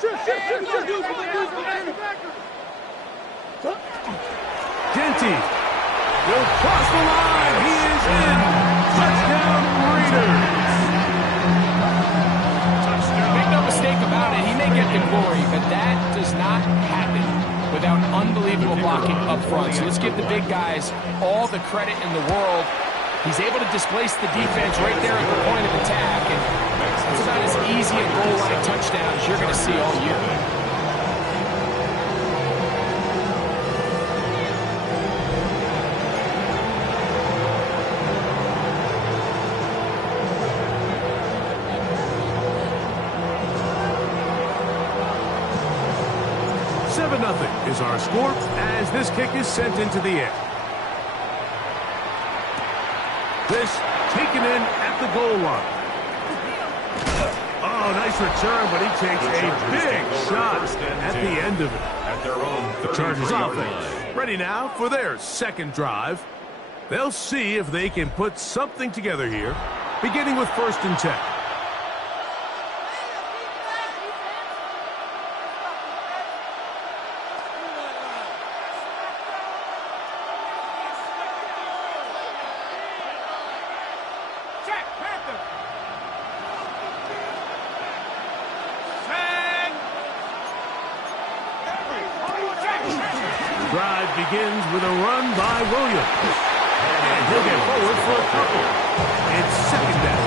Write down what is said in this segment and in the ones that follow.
Genty will cross the line. He is in. Touchdown, Raiders. Make no mistake about it, he may get the glory, but that does not happen without unbelievable blocking up front. So let's give the big guys all the credit in the world. He's able to displace the defense right there at the point of attack, and it's about as easy a goal line touchdown as you're going to see all year. Nothing is our score as this kick is sent into the air. This taken in at the goal line. Oh, nice return, but he takes a big shot at the end of it. The Chargers offense ready now for their second drive. They'll see if they can put something together here, beginning with 1st and 10. Drive begins with a run by Williams. And he'll get forward for a couple. It's 2nd down.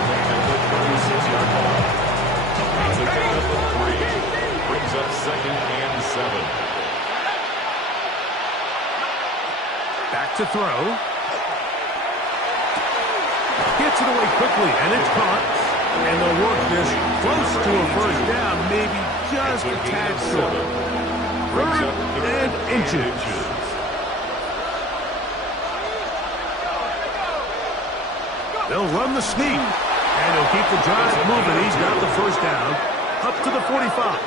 Brings up 2nd and 7. Back to throw. Gets it away quickly, and it's caught. And they'll work this close to a 1st down, maybe just a tad short. 3rd and inches. They'll run the sneak, and he'll keep the drive moving. He's got the 1st down up to the 45.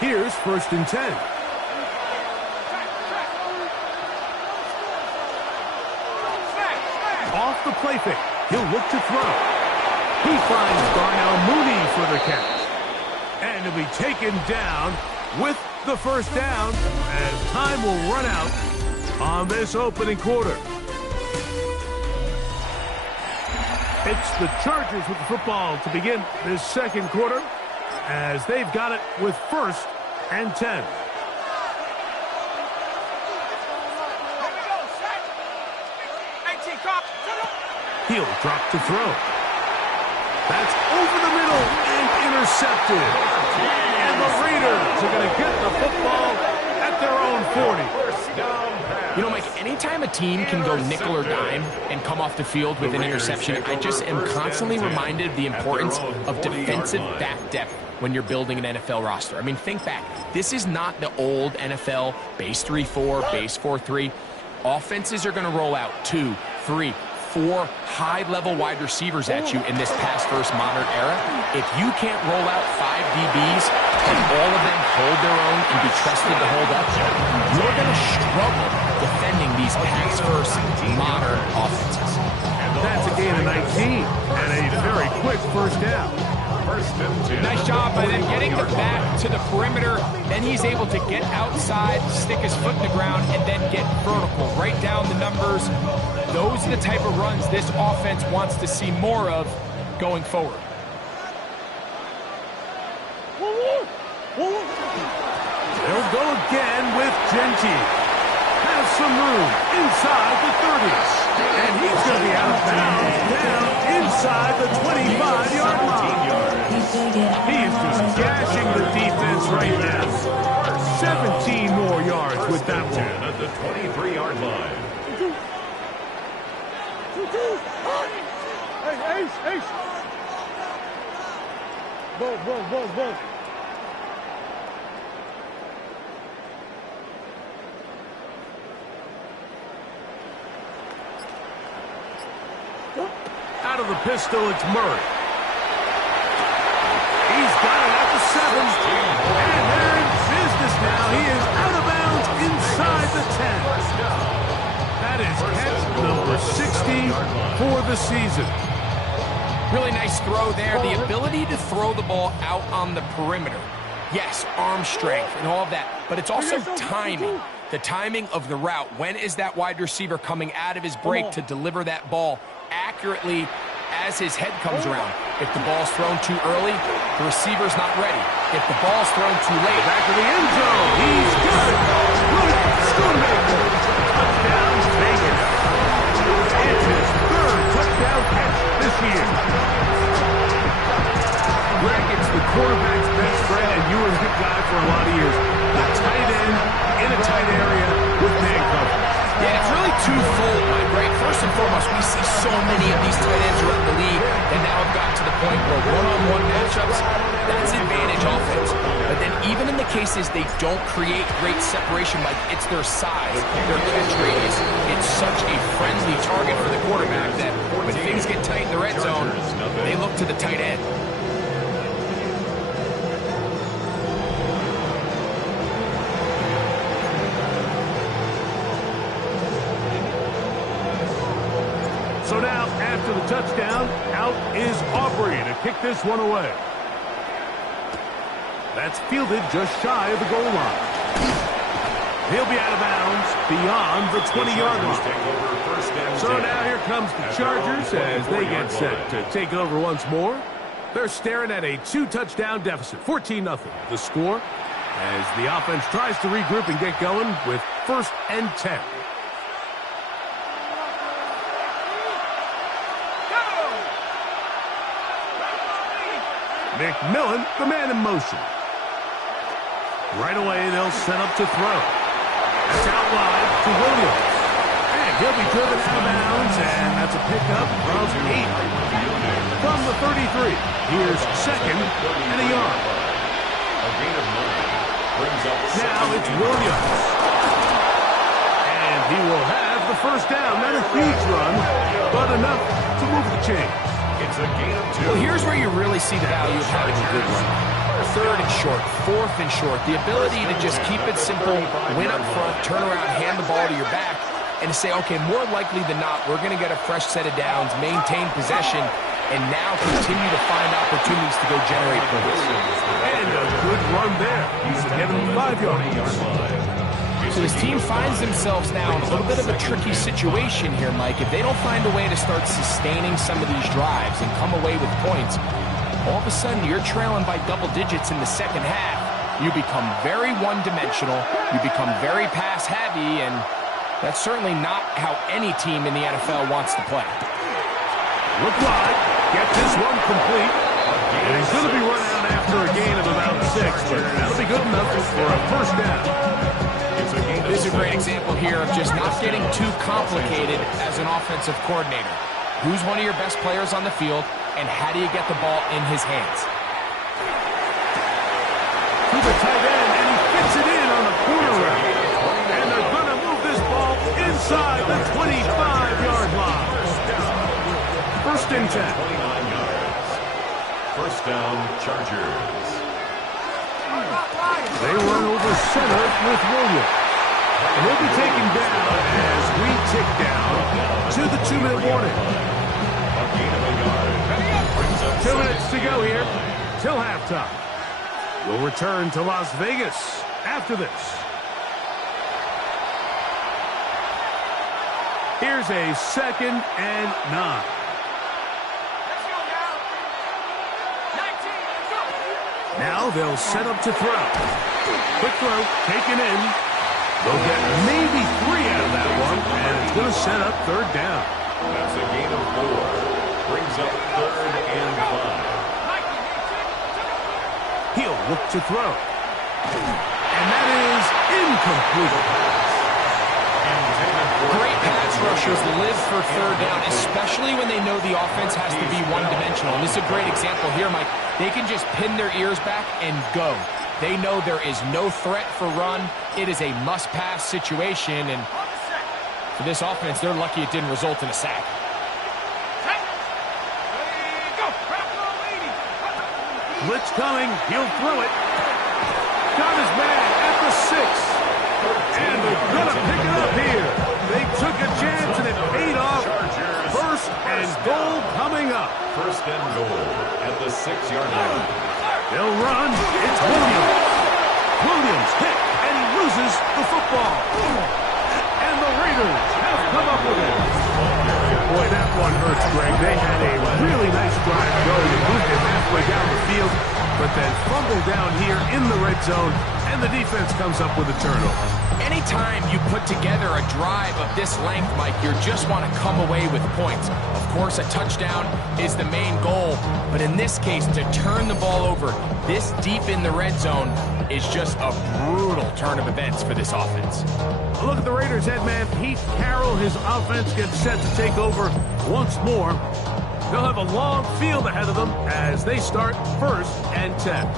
Here's 1st and 10. Off the play fake. He'll look to throw. He finds Darnell Mooney for the catch. And he'll be taken down with the 1st down as time will run out on this opening quarter. It's the Chargers with the football to begin this 2nd quarter as they've got it with 1st and 10. He'll drop to throw. That's over the middle and intercepted. And the Raiders are going to get the football at their own 40. You know, Mike, anytime a team can go nickel or dime and come off the field with an interception, I just am constantly reminded of the importance of defensive back depth when you're building an NFL roster. I mean, think back. This is not the old NFL base 3-4, base 4-3. Offenses are going to roll out 2, 3, 4 high-level wide receivers at you in this pass-first modern era. If you can't roll out 5 DBs and all of them hold their own and be trusted to hold up, you're going to struggle defending these pass-first modern offenses. That's a gain of 19 and a very quick 1st down. Nice job by them getting the back to the perimeter. Then he's able to get outside, stick his foot in the ground, and then get vertical. Right down the numbers. Those are the type of runs this offense wants to see more of going forward. They'll go again with Genty. Has some room inside the 30s. And he's going to be out of bounds down inside the 25-yard line. He is just gashing the defense right now. 17 more yards with that one. At the 23-yard line. Ace. Go. Out of the pistol, it's Murray. He's got it at the 7. And they're in business now. He is out of bounds inside the 10. That is catch number 60 for the season. Really nice throw there. The ability to throw the ball out on the perimeter. Yes, arm strength and all of that, but it's also timing. The timing of the route. When is that wide receiver coming out of his break to deliver that ball accurately as his head comes around? If the ball's thrown too early, the receiver's not ready. If the ball's thrown too late, back to the end zone. He's got it. Schoonmaker. Touchdown, Vegas. It's his third touchdown catch this year. Greg, it's the quarterback's best friend, and you were a good guy for a lot of years. A tight end in a tight area with man coverage. Yeah, it's really twofold, Mike, right? First and foremost, we see so many of these tight ends around the league that now have gotten to the point where one-on-one matchups, that's advantage offense. But then even in the cases they don't create great separation, Mike, it's their size, their catch radius. It's such a friendly target for the quarterback that when things get tight in the red zone, they look to the tight end. So now, after the touchdown, out is Aubrey to kick this one away. That's fielded just shy of the goal line. He'll be out of bounds beyond the 20-yard line. So now here comes the Chargers as they get set to take over once more. They're staring at a 2-touchdown deficit, 14-0. The score as the offense tries to regroup and get going with 1st and 10. McMillan, the man in motion. Right away, they'll set up to throw. That's out wide to Williams. And he'll be driven out of bounds, and that's a pickup of 8. From the 33, here's 2nd and a yard. Now it's Williams. And he will have the 1st down. Not a huge run, but enough to move the chains. It's a gain of 2. Well, here's where you really see the value of having a good run. 3rd and short, 4th and short. The ability to just keep it simple, win up front, turn around, hand the ball to your back, and to say, okay, more likely than not, we're going to get a fresh set of downs, maintain possession, and now continue to find opportunities to go generate points. And a good run there. He's given him 5 yards. So this team finds themselves now in a little bit of a tricky situation here, Mike. If they don't find a way to start sustaining some of these drives and come away with points, all of a sudden you're trailing by double digits in the 2nd half. You become very one-dimensional. You become very pass-heavy, and that's certainly not how any team in the NFL wants to play. Look wide. Get this one complete. And he's going to be run out after a gain of about 6, but that'll be good enough for a 1st down. This is a great example here of just not getting too complicated as an offensive coordinator. Who's one of your best players on the field, and how do you get the ball in his hands? To the tight end, and he fits it in on the corner route. And they're going to move this ball inside the 25-yard line. 1st and 10. 1st down, Chargers. They run over center with Williams. And he'll be taken down as we tick down to the 2-minute warning. 2 minutes to go here till halftime. We'll return to Las Vegas after this. Here's a 2nd and 9. Now they'll set up to throw. Quick throw, taken in. They'll get maybe 3 out of that one, and it's going to set up 3rd down. That's a gain of 4. Brings up 3rd and 5. He'll look to throw. And that is incomplete. Great pass rushers live for 3rd down, especially when they know the offense has to be one-dimensional. And this is a great example here, Mike. They can just pin their ears back and go. They know there is no threat for run. It is a must-pass situation, and for this offense, they're lucky it didn't result in a sack. Blitz coming. He'll throw it. Got his man at the 6. And they're going to pick it up here. They took a chance, and it paid off. 1st and goal at the 6-yard line. They'll run. It's Williams. Williams hit, and he loses the football. And the Raiders have come up with it. Boy, that one hurts, Greg. They had a really nice drive going and moved it halfway down the field, but then fumbled down here in the red zone, and the defense comes up with a turnover. Anytime you put together a drive of this length, Mike, you just want to come away with points. Of course, a touchdown is the main goal, but in this case, to turn the ball over this deep in the red zone is just a brutal turn of events for this offense. A look at the Raiders head man, Pete Carroll. His offense gets set to take over once more. They'll have a long field ahead of them as they start 1st and 10.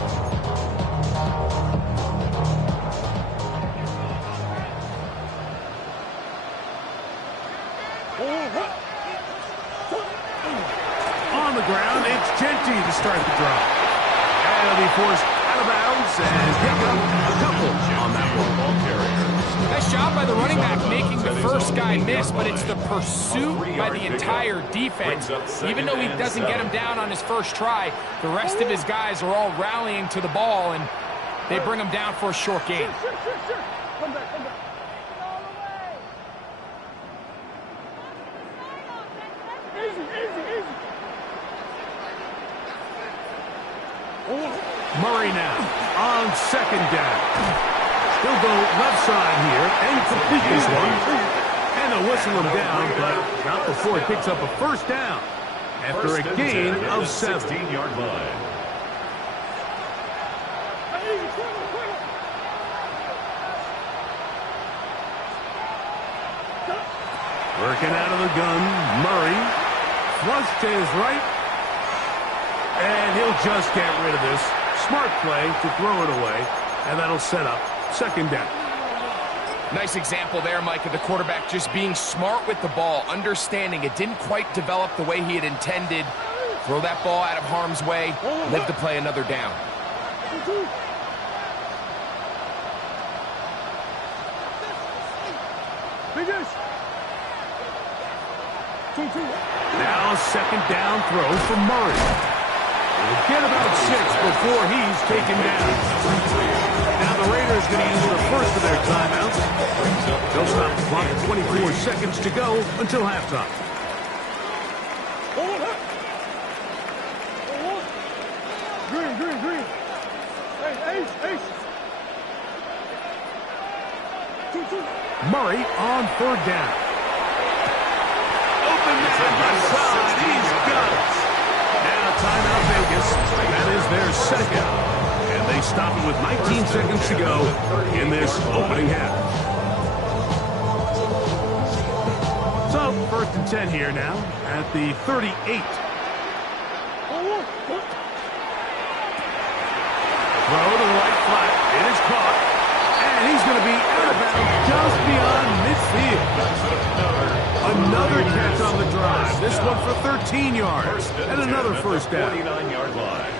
On the ground, it's Genty to start the drive. And he'll be forced out of bounds and pick up a couple on that one. Nice job by the running back making the first guy miss, but it's the pursuit by the entire defense. Even though he doesn't get him down on his first try, the rest of his guys are all rallying to the ball, and they bring him down for a short gain. Come back, come back. Easy, easy, easy. Murray now on 2nd down. He'll go left side here and complete this one. And they'll whistle him down, but not before he picks up a 1st down after a gain of 7. 16-yard line. Working out of the gun, Murray. Flush to his right. And he'll just get rid of this. Smart play to throw it away. And that'll set up 2nd down. Nice example there, Mike, of the quarterback just being smart with the ball, understanding it didn't quite develop the way he had intended. Throw that ball out of harm's way, live to play another down. Now 2nd down throw for Murray. He'll get about 6 before he's taken down. Now the Raiders going to use the first of their timeouts. They'll stop the clock at 24 seconds to go until halftime. Green, green, green. Hey, ace. Murray on 3rd down. Open man left side. He's got it. Now timeout Vegas. That is their 2nd. And they stop it with 19 seconds to go in this opening half. So 1st and 10 here now at the 38. Throw to the right flat. It is caught. And he's going to be out of bounds just beyond midfield. Another catch on the drive. This one for 13 yards. And another 1st down. 49-yard line.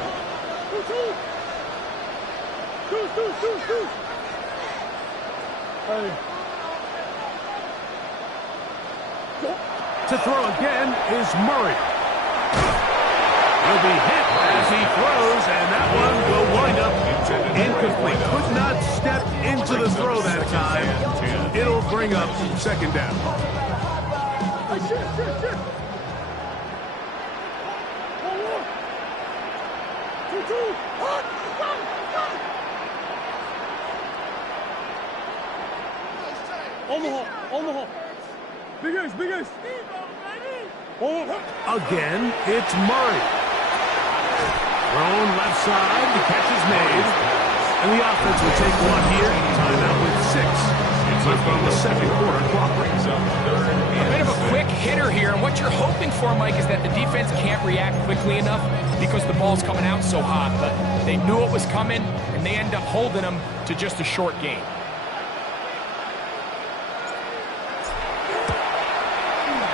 To throw again is Murray. He'll be hit as he throws, and that one will wind up incomplete. Could not step into the throw that time. It'll bring up 2nd down. Omaha. Big ace. Again, it's Murray. Thrown left side, the catch is made. And the offense will take one here. Timeout with 6. Left on the 2nd quarter clock. Brings up 3rd A and bit of a 7. quick hitter here, and what you're hoping for, Mike, is that the defense can't react quickly enough because the ball's coming out so hot. But they knew it was coming, and they end up holding them to just a short gain.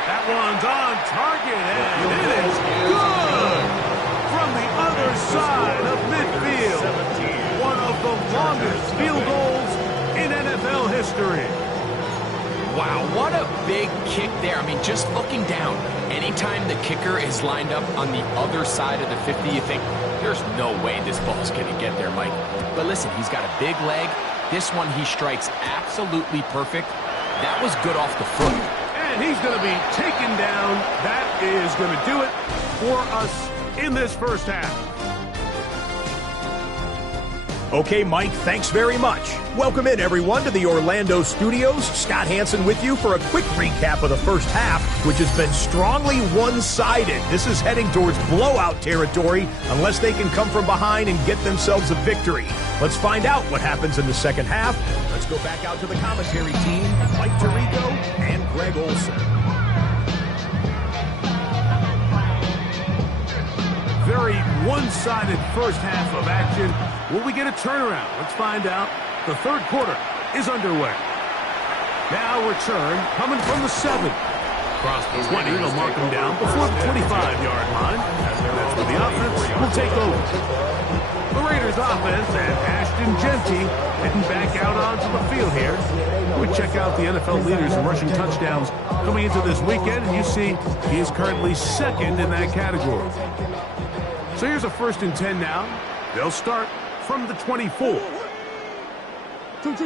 That one's on target, and it is good from the other side of midfield. One of the longest field goals in NFL history. Wow, what a big kick there. I mean, just looking down, anytime the kicker is lined up on the other side of the 50, you think, there's no way this ball's going to get there, Mike. But listen, he's got a big leg. This one he strikes absolutely perfect. That was good off the foot. And he's going to be taken down. That is going to do it for us in this first half. Okay, Mike, thanks very much. Welcome in, everyone, to the Orlando studios. Scott Hansen with you for a quick recap of the first half, which has been strongly one-sided. This is heading towards blowout territory unless they can come from behind and get themselves a victory. Let's find out what happens in the second half. Let's go back out to the commentary team, Mike Tirico and Greg Olson. Very one-sided first half of action. Will we get a turnaround? Let's find out. The third quarter is underway. Now return coming from the 7. Across the 20, they'll mark him down before the 25-yard line. That's where the offense will take over. The Raiders offense and Ashton Genty heading back out onto the field here. We check out the NFL leaders in rushing touchdowns coming into this weekend, and you see he is currently second in that category. So here's a 1st and 10 now. They'll start from the 24. They'll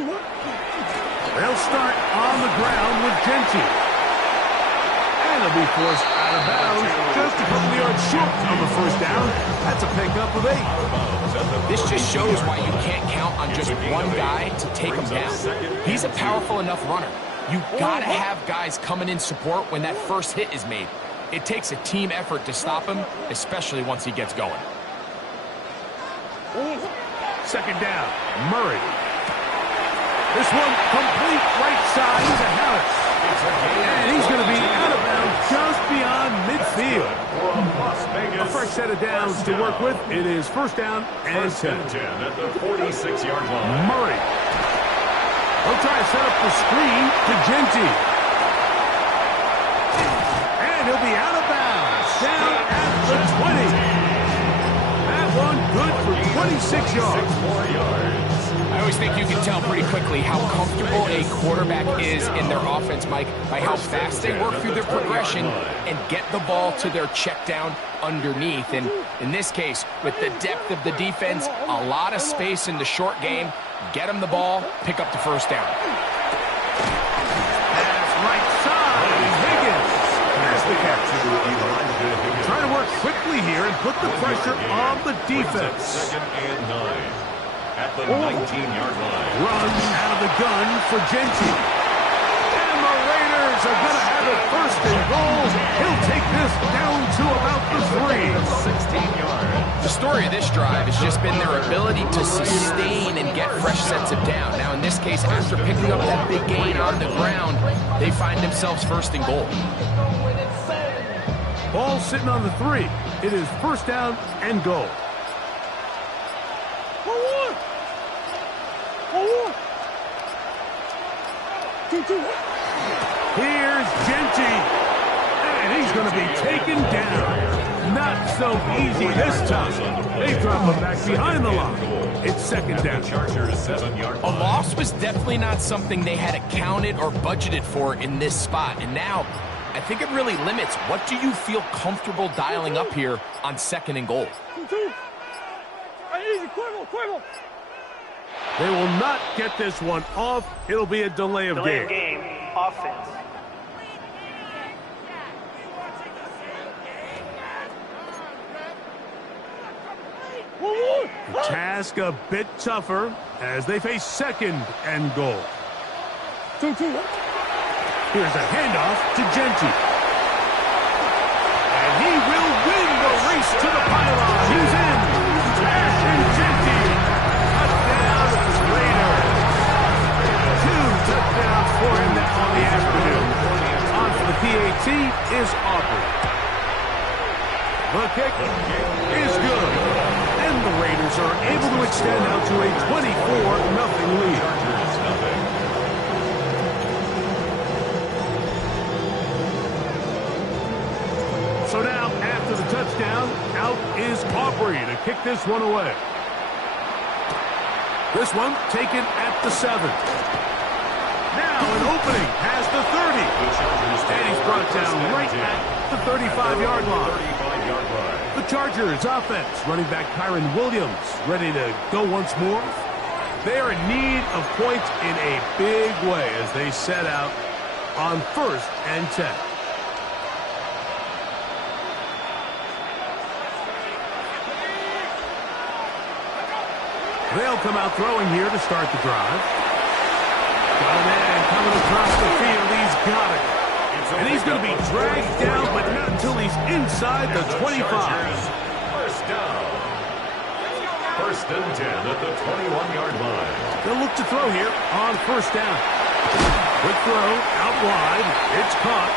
start on the ground with Genty. And they'll be forced out of bounds just a couple yards short of a first down. That's a pickup of 8. This just shows why you can't count on just one guy to take him down. He's a powerful enough runner. You've got to have guys coming in support when that first hit is made. It takes a team effort to stop him, especially once he gets going. Second down, Murray. This one complete right side to Harris. And he's going to be out of bounds just beyond midfield. A fresh set of downs to work with. It is first down and 10. At the 46-yard line. Murray. He'll try to set up the screen to Genty. And he'll be out of bounds. Down at the 20. That one good for 26 yards. 6 more yards. I always think you can tell pretty quickly how comfortable a quarterback is in their offense, Mike, by how fast they work through their progression and get the ball to their check down underneath. And in this case, with the depth of the defense, a lot of space in the short game, get them the ball, pick up the first down. That's right side. Higgins. There's the catch. Trying to work quickly here and put the pressure on the defense. Second and 9. At the 19-yard line. Run out of the gun for Genty. And the Raiders are going to have it first and goal. He'll take this down to about the 3. 16 yards. The story of this drive has just been their ability to sustain and get fresh sets of down. Now, in this case, after picking up that big gain on the ground, they find themselves first and goal. Ball sitting on the 3. It is first down and goal. Here's Genty. And he's going to be taken down. Not so easy this time. They drop him back behind the line. It's second down. Chargers 7-yard A loss was definitely not something they had accounted or budgeted for in this spot. And now, I think it really limits what do you feel comfortable dialing up here on second and goal. Easy, quiver. They will not get this one off. It'll be a delay of game. Offense. The task a bit tougher as they face second and goal. 2-2. Here's a handoff to Genty. And he will win the race to the pylon. He's in. Ashton Genty. Touchdown Raiders. 2 touchdowns for him now on the afternoon. On for the PAT is Aubrey. The kick is good. And the Raiders are able to extend out to a 24-0 lead. So now, after the touchdown, out is Aubrey to kick this one away. This one taken at the 7. Now an opening has the 30. 35-yard line. 35-yard line. The Chargers offense, running back Kyron Williams, ready to go once more. They are in need of points in a big way as they set out on 1st and 10. They'll come out throwing here to start the drive. Got a man coming across the field. He's got it. And he's going to be dragged down, but not until he's inside the 25. First down. 1st and 10 at the 21-yard line. They'll look to throw here on 1st down. Quick throw, out wide. It's caught.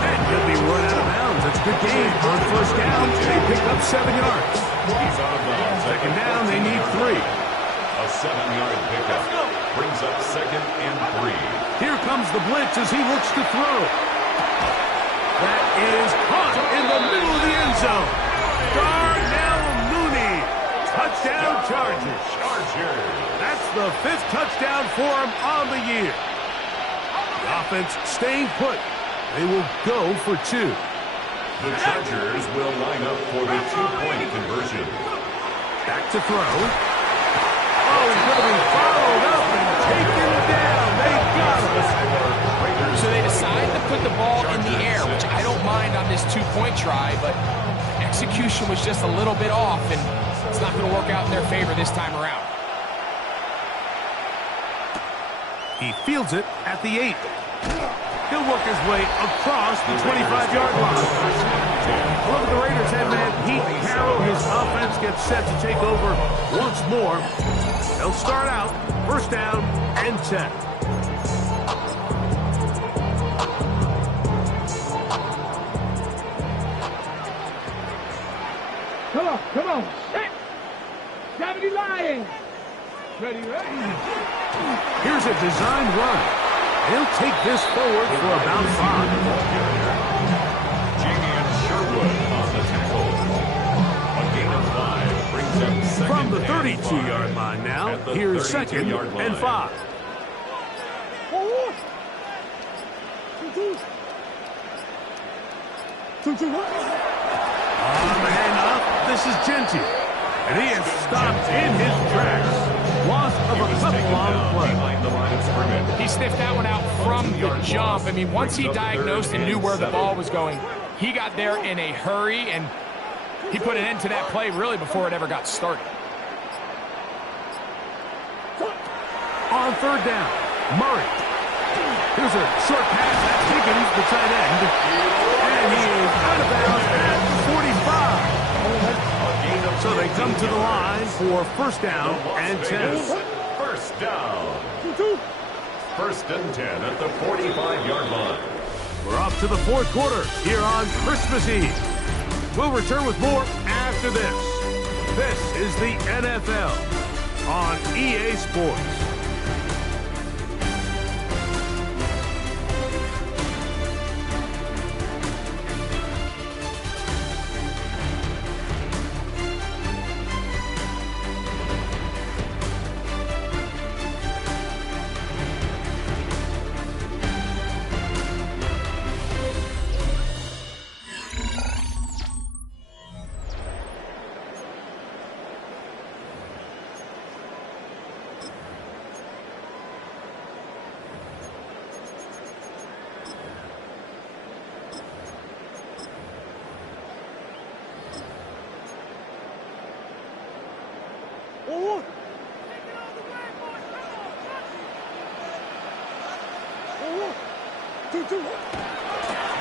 And he'll be run out of bounds. It's a good game on 1st down. They pick up 7 yards. He's out of bounds. 2nd down, they need 3. A 7-yard pickup brings up 2nd and 3. Here comes the blitz as he looks to throw. That is caught in the middle of the end zone. Darnell Mooney. Touchdown Chargers. That's the 5th touchdown for him on the year. The offense staying put. They will go for 2. The Chargers will line up for the 2-point conversion. Back to throw. Oh, he's going to be followed up and taken down. They got him. So they decide to put the ball in the air, which I don't mind on this 2-point try, but execution was just a little bit off, and it's not going to work out in their favor this time around. He fields it at the 8. He'll work his way across the 25-yard line. Look at the Raiders head man, Pete Carroll. His offense gets set to take over once more. They'll start out 1st down and 10. Come on. Hey. Gravity lying. Ready. Here's a designed run. He'll take this forward for about 5. J.D. Sherwood on the tackle. A gain of 5 brings up 2nd From the and 32-yard 5. line now, At the here's 2nd 32-yard line. and 5. Forward. 2-2. On the handoff, this is Genty. And he is stopped in his tracks. Loss of a couple on the play. Behind the line of scrimmage. He sniffed that one out from the jump. I mean, once he diagnosed and knew where the ball was going, he got there in a hurry, and he put an end to that play really before it ever got started. On 3rd down, Murray. Here's a short pass. That's Higgins, the tight end. And he is out of bounds at the 45. So they come to the line for 1st down and 10. 1st down. 1st and 10 at the 45-yard line. We're off to the 4th quarter here on Christmas Eve. We'll return with more after this. This is the NFL on EA Sports.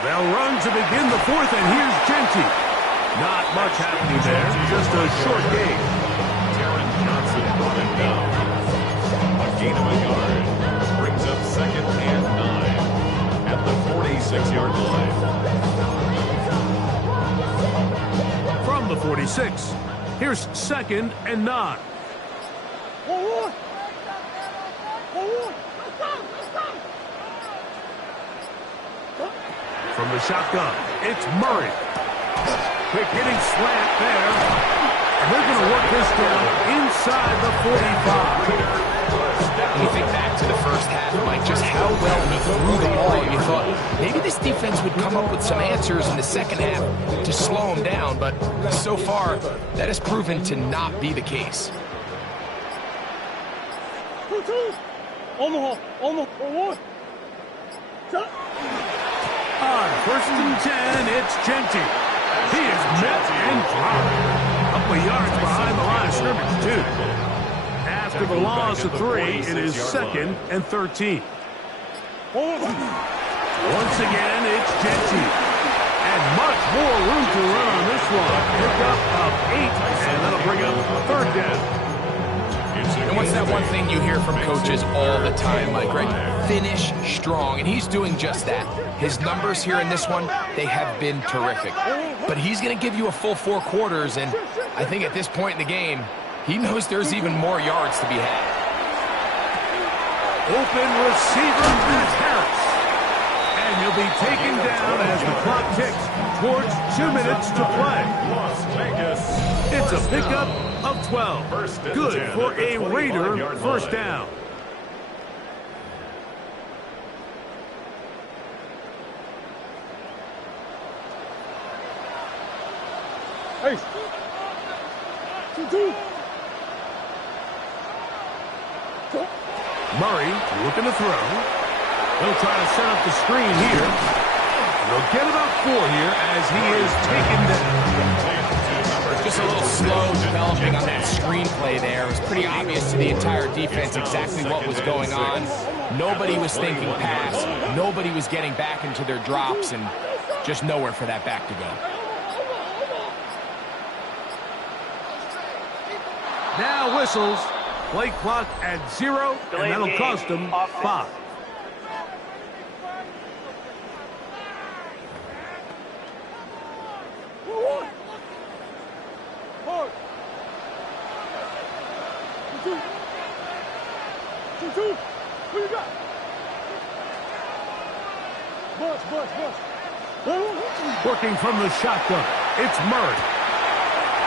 They'll run to begin the 4th, and here's Genty. Not much happening there, just a short gain. Darren Johnson brought him down. A gain of a yard brings up 2nd and 9 at the 46-yard line. From the 46, here's 2nd and 9. From the shotgun, it's Murray. Quick hitting slant there. And they're going to work this down inside the 45. You think back to the first half, Mike, just how well he threw the ball. You thought maybe this defense would come up with some answers in the second half to slow them down, but so far, that has proven to not be the case. On 1st and 10, it's Genty. He is met and dropped. A couple of yards behind the line of scrimmage, too. After the loss of 3, it is 2nd and 13. Once again, it's Genty. And much more room to run on this one. Pick up of 8, and that'll bring up 3rd down. And what's that one thing you hear from coaches all the time, Mike, right? Finish strong, and he's doing just that. His numbers here in this one, they have been terrific. But he's going to give you a full 4 quarters, and I think at this point in the game, he knows there's even more yards to be had. Open receiver, that's Harris. And he'll be taken down as the clock ticks towards 2 minutes to play. Las Vegas. It's a pickup of 12. Good for a Raider first down. Hey. 2-2. Murray looking to throw. He'll try to set up the screen here. They'll get about 4 here as he is taken down. Just a little slow developing on that screenplay there. It was pretty obvious to the entire defense exactly what was going on. Nobody was thinking pass. Nobody was getting back into their drops, and just nowhere for that back to go. Now whistles. Play clock at 0, and that'll cost them 5. What you got? Bus. Working from the shotgun, it's Murray.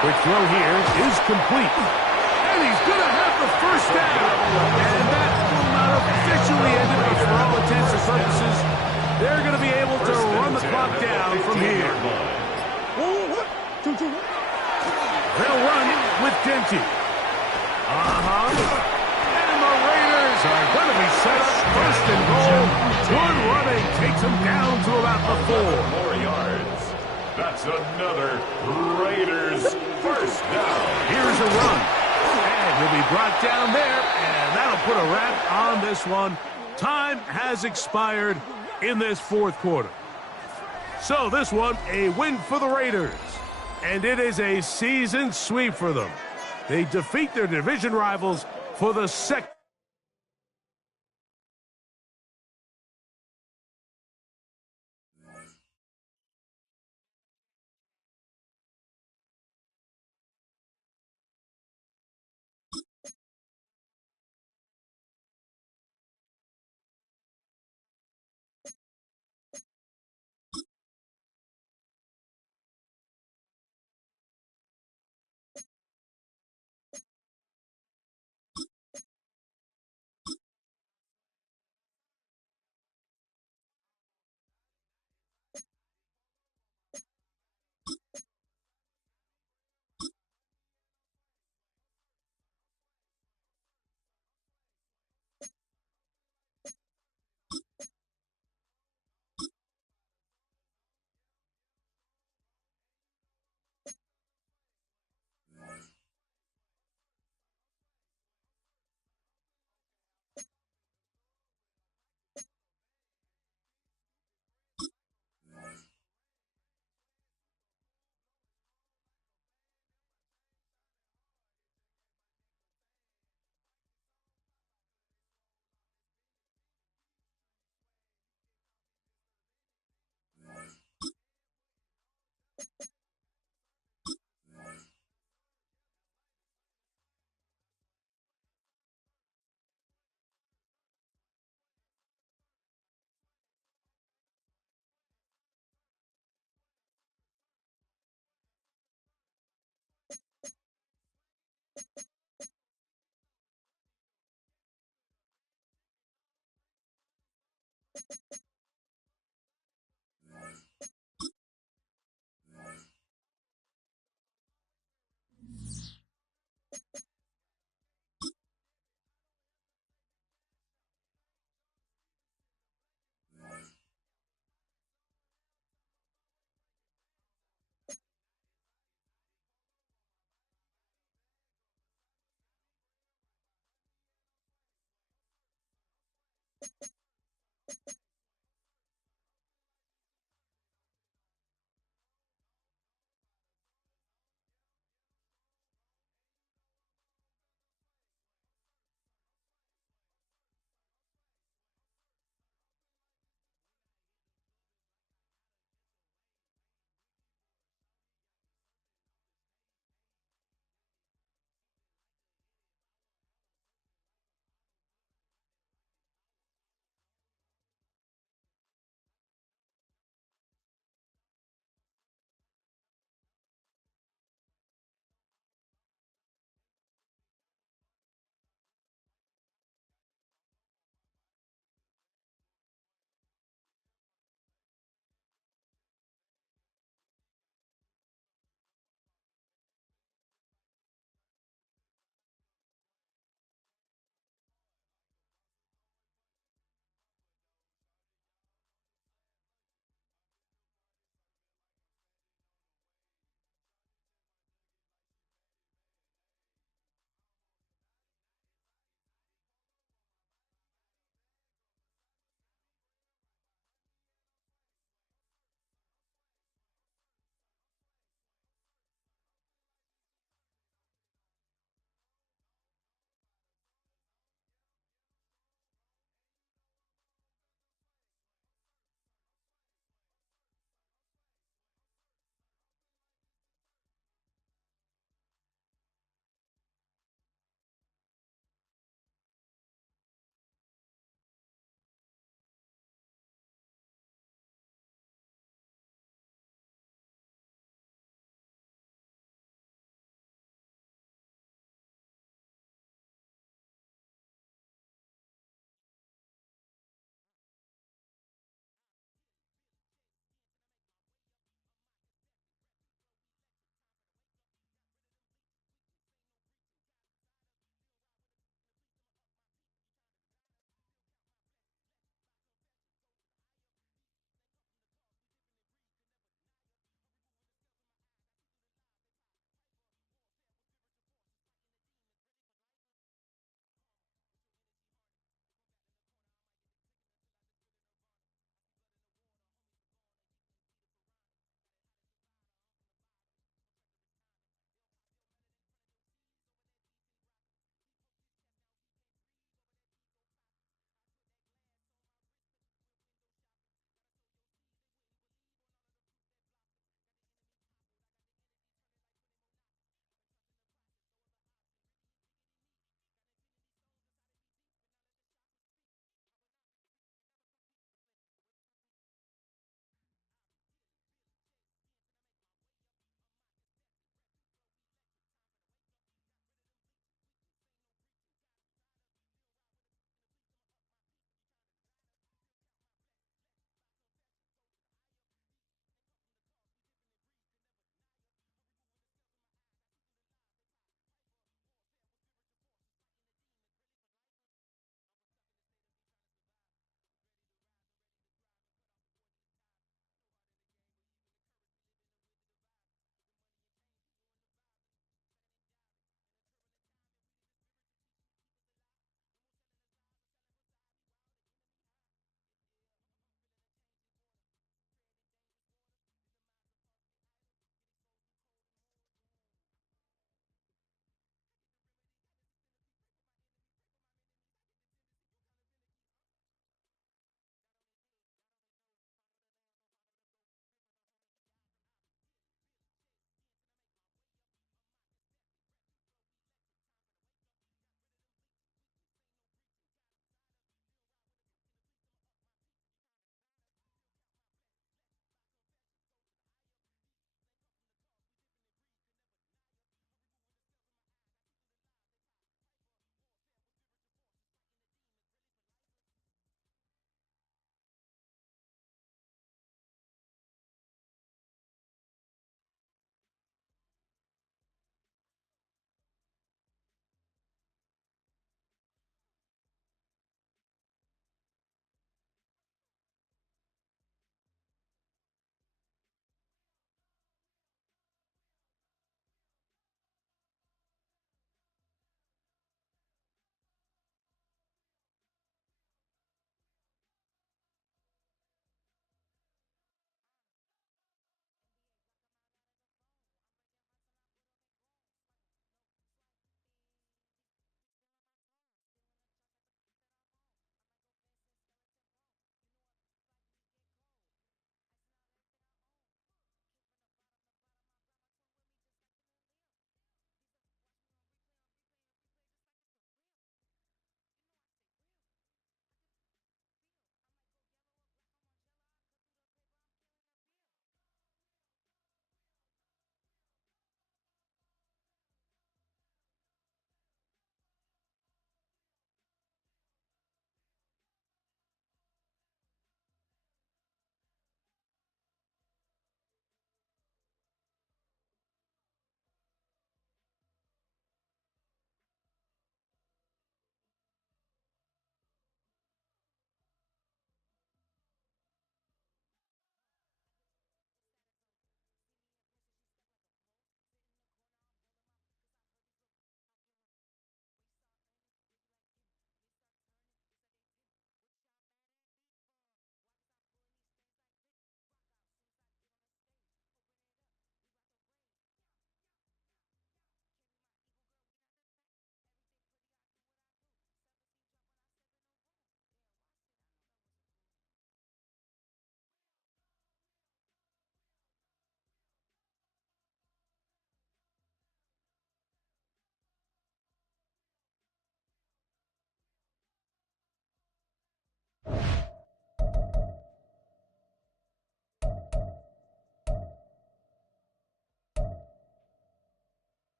Quick throw here is complete. And he's going to have the first down. And that will not officially end it, but for all intents and purposes, they're going to be able to run the clock down from here. They'll run with Genty. And the Raiders are going to be set up first and goal. Good running takes them down to about the 4. More yards. That's another Raiders first down. Here's a run. And he'll be brought down there, and that'll put a wrap on this one. Time has expired in this 4th quarter. So this one, a win for the Raiders. And it is a season sweep for them. They defeat their division rivals for the 2nd.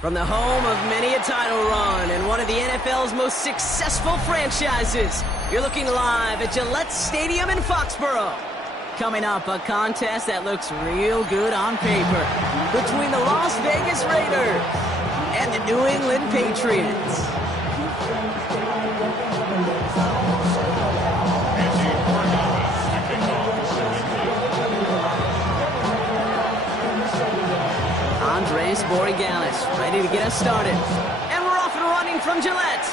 From the home of many a title run and one of the NFL's most successful franchises, you're looking live at Gillette Stadium in Foxborough. Coming up, a contest that looks real good on paper between the Las Vegas Raiders and the New England Patriots. Andres Borregales ready to get us started. And we're off and running from Gillette.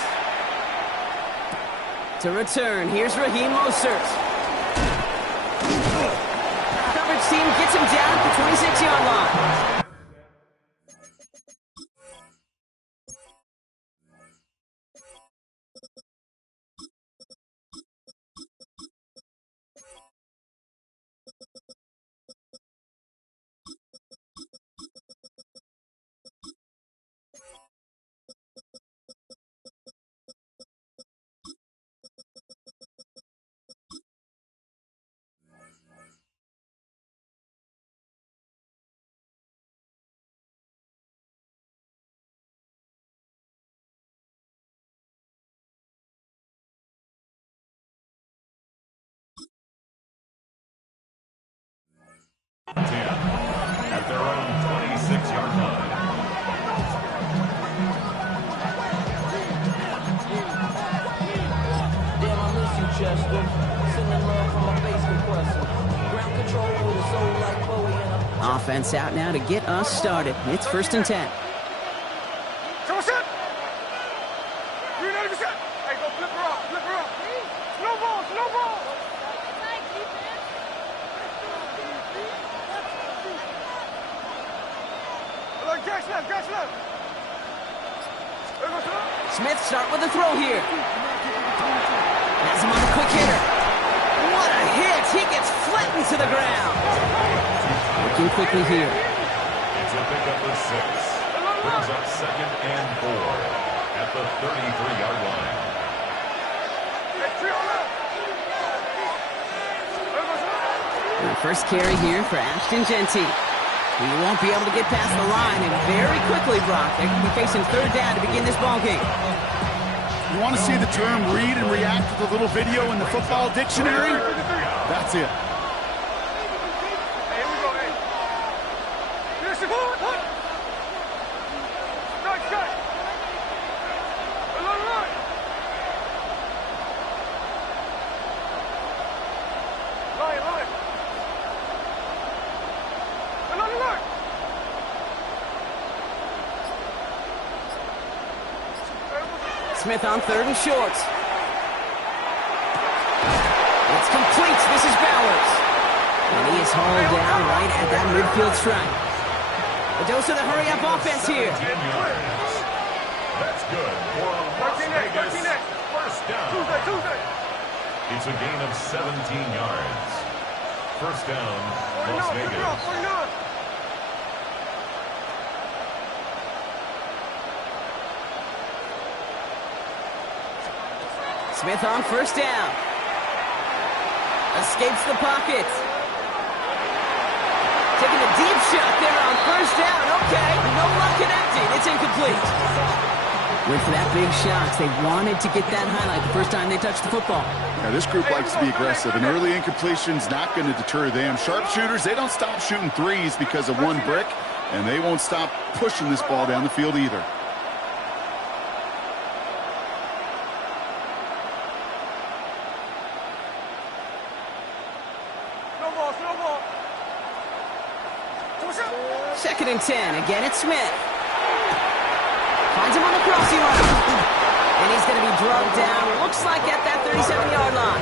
To return, here's Raheem Mostert. Coverage team gets him down at the 26-yard line. At their own 26-yard line. Damn, I miss you, Chester. Sending love from a bass compressor. Ground control with a soul like Bowie. Offense out now to get us started. It's 1st and 10. Come on, set. 390%. Hey, go flip her up, flip her up. Slow ball, slow ball. Catch left. Smith start with a throw here. Has him on the quick hitter. What a hit! He gets flattened to the ground. Working quickly here. It's a pickup of 6. Brings up 2nd and 4 at the 33-yard line. And first carry here for Ashton Jeanty. He won't be able to get past the line, and very quickly, Brock, they could be facing 3rd down to begin this ball game. You want to see the term read and react with a little video in the football dictionary? That's it. Hey, here we go, hey. Here's the ball. Cut. Line. Smith on 3rd and short. It's complete. This is Bowers. And he is hauled down right at that midfield stripe. A dose of the hurry-up offense here. 10 yards. That's good for a Las Vegas 1st down. Tuesday. It's a gain of 17 yards. 1st down, Las Vegas. Smith on 1st down. Escapes the pocket. Taking a deep shot there on 1st down. Okay, no luck connecting. It's incomplete. Went for that big shot. They wanted to get that highlight the first time they touched the football. Now, this group likes to be aggressive. An early incompletion's not going to deter them. Sharpshooters, they don't stop shooting threes because of one brick, and they won't stop pushing this ball down the field either. Second and 10. Again, it's Smith. Finds him on the crossing line. And he's going to be drugged down. Looks like at that 37-yard line.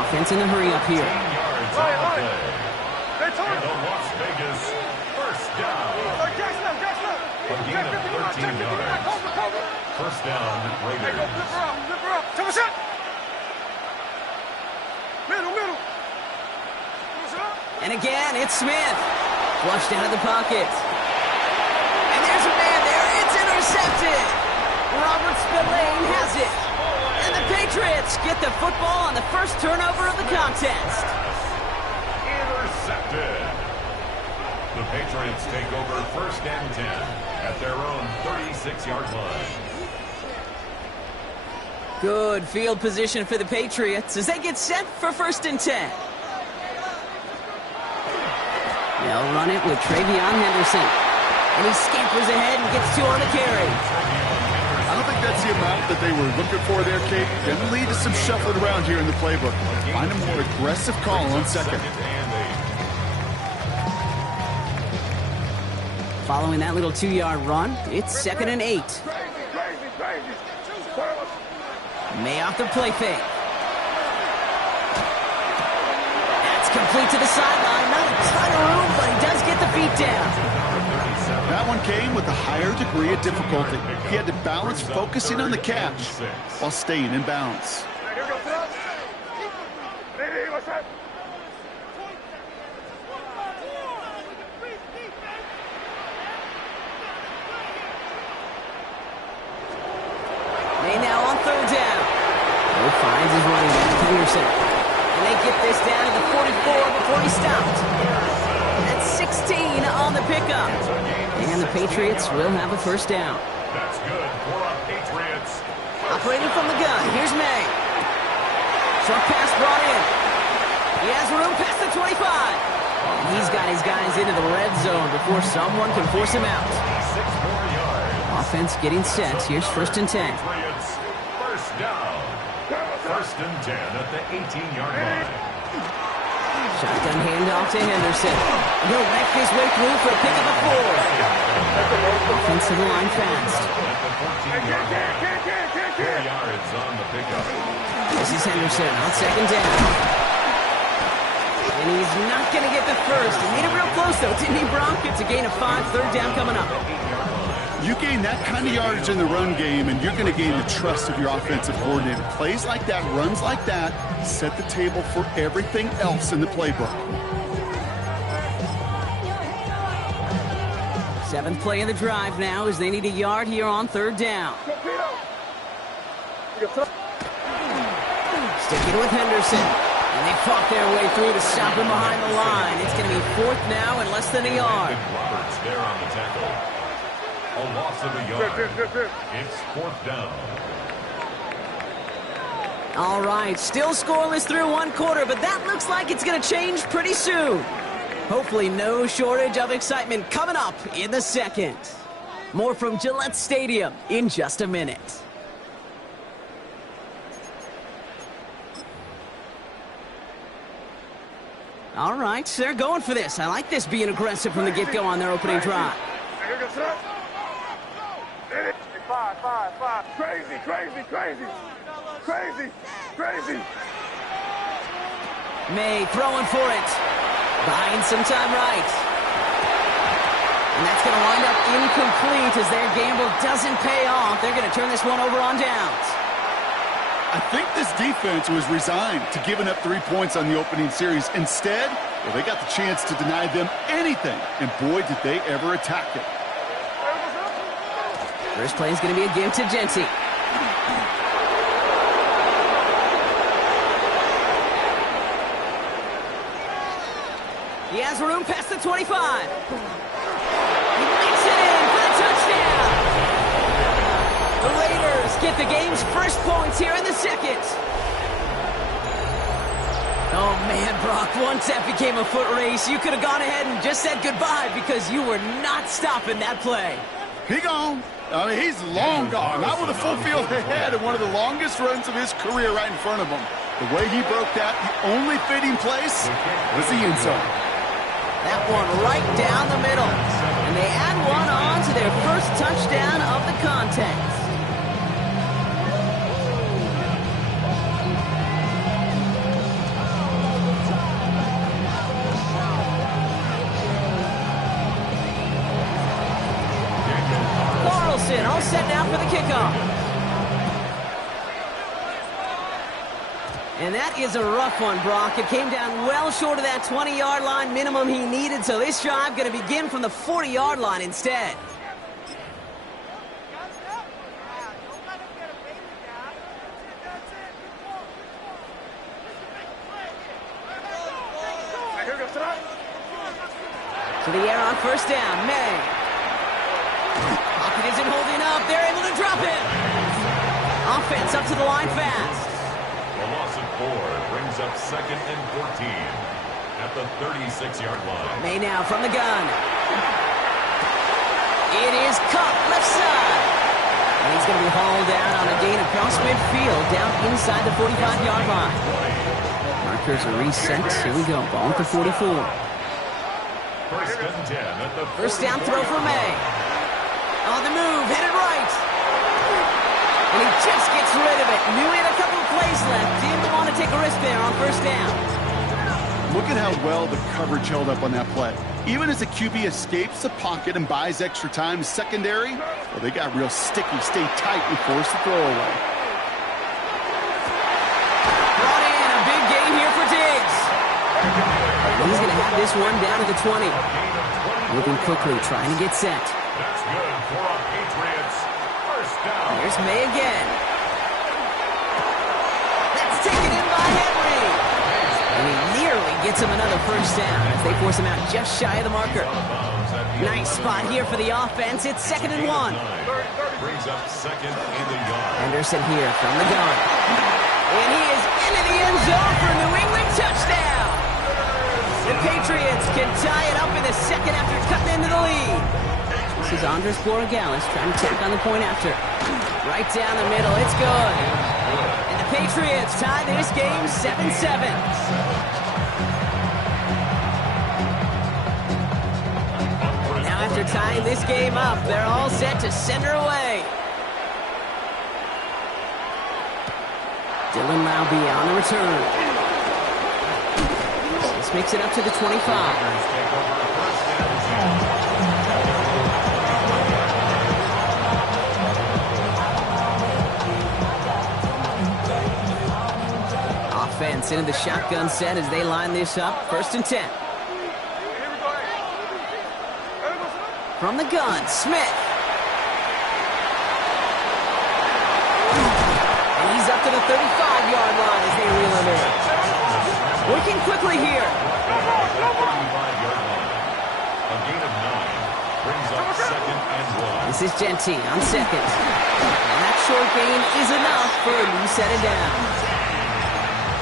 Offense in a hurry up here. 10 yards on the play. And the Las Vegas 1st down. A gain of 13 yards. 1st down, Raiders. Flip her up. Come on, set. Middle. And again, it's Smith. Flushed out of the pocket. And there's a man there. It's intercepted. Robert Spillane has it. And the Patriots get the football on the first turnover of the contest. Intercepted. The Patriots Patriots take over 1st and 10 at their own 36-yard line. Good field position for the Patriots as they get set for 1st and 10. They'll run it with Travion Henderson. And he scampers ahead and gets 2 on the carry. I don't think that's the amount that they were looking for there, Kate. Going to lead to some shuffling around here in the playbook. Find a more aggressive call on 2nd. Following that little 2-yard run, it's 2nd and 8. May off the play fake. That's complete to the sideline. Not a ton of room, but he does get the feet down. That one came with a higher degree of difficulty. He had to balance focusing on the catch while staying in bounds. May now on 3rd down. He finds his running back, Henderson. And they get this down to the 44 before he stopped. That's 16 on the pickup. And the Patriots will have a 1st down. That's good for our Patriots. Operating from the gun, here's May. Short pass brought in. He has room past the 25. And he's got his guys into the red zone before someone can force him out. 6 more yards. Offense getting set. Here's 1st and 10. Patriots, 1st down. 1st and 10 at the 18-yard line. Shotgun handoff to Henderson. He'll wreck his way through for a pickup of 4. Offensive line fast. At the 14-yard line. 4 yards on the pickup. This is Henderson on 2nd down. And he's not going to get the first. He made it real close, though, didn't he, Brock? It's a gain of 5, 3rd down coming up. You gain that kind of yardage in the run game, and you're going to gain the trust of your offensive coordinator. Plays like that, runs like that, set the table for everything else in the playbook. 7th play of the drive now as they need a yard here on 3rd down. Sticking with Henderson. And they fought their way through to stop him behind the line. It's going to be 4th now and less than a yard. Roberts there on the tackle. A loss of a yard. It's 4th down. All right, still scoreless through 1 quarter, but that looks like it's going to change pretty soon. Hopefully no shortage of excitement coming up in the 2nd. More from Gillette Stadium in just a minute. All right, they're going for this. I like this being aggressive from the get-go on their opening drive. 5. Crazy. May throwing for it. Buying some time right. And that's going to wind up incomplete as their gamble doesn't pay off. They're going to turn this one over on downs. I think this defense was resigned to giving up 3 points on the opening series. Instead, well, they got the chance to deny them anything. And boy, did they ever attack it. First play is going to be a give to Genty. He has room past the 25. He makes it in for the touchdown. The Raiders get the game's first points here in the 2nd. Oh, man, Brock, once that became a foot race, you could have gone ahead and just said goodbye because you were not stopping that play. He gone. I mean, he's long gone. Not with a full field ahead and one of the longest runs of his career right in front of him. The way he broke that, the only fitting place was the end zone. That one right down the middle. And they add one on to their first touchdown of the contest. Carlson all set now for the kickoff. And that is a rough one, Brock. It came down well short of that 20-yard line minimum he needed, so this drive going to begin from the 40-yard line instead. To the air on first down, May. Pocket isn't holding up. They're able to drop it. Offense up to the line fast. A loss of 4 brings up 2nd and 14 at the 36-yard line. May now from the gun. It is caught left side. And he's going to be hauled down on a gain across midfield, down inside the 45-yard line. Markers are reset. Here we go. Ball at the 44. First and 10 at the First down throw for May. On the move, headed right. And he just gets rid of it. Knew he had a couple of plays left. Didn't want to take a risk there on first down. Look at how well the coverage held up on that play. Even as the QB escapes the pocket and buys extra time secondary, well, they got real sticky, stay tight, and force the throw away. Brought in a big gain here for Diggs. He's going to have this one down to the 20. Moving quickly, trying to get set. That's good for our Patriots. First down. Here's May again. That's taken in by Henry. And he nearly gets him another first down as they force him out just shy of the marker. Nice spot here for the offense. It's 2nd and 1. Brings up 2nd and a yard. Henderson here from the gun. And he is into the end zone for a New England touchdown. The Patriots can tie it up in the second after cutting into the lead. This is Andres Borregales trying to tack on the point after. Right down the middle. It's good. And the Patriots tie this game 7-7. Now after tying this game up, they're all set to send her away. Dylan Laube on the return. This makes it up to the 25. Offense into the shotgun set as they line this up. 1st and 10. From the gun, Smith. And he's up to the 35-yard line as they reel him in. Working quickly here. A gain of 9 brings up 2nd and 1. This is Genty on second. And that short gain is enough for a new set of downs.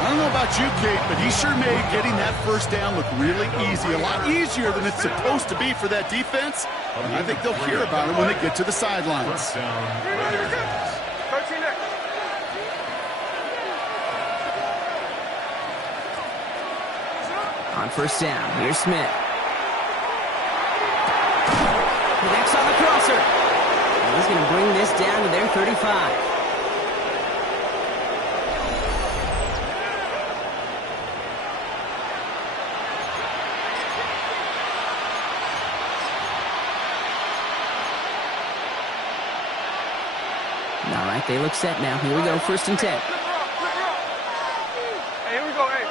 I don't know about you, Kate, but he sure made getting that first down look really easy. A lot easier than it's supposed to be for that defense. And I think they'll hear about it when they get to the sidelines. First down. On first down, here's Smith. Connects on the crosser. And he's going to bring this down to their 35. All right, they look set now. Here we go, 1st and 10. Hey, here we go, hey.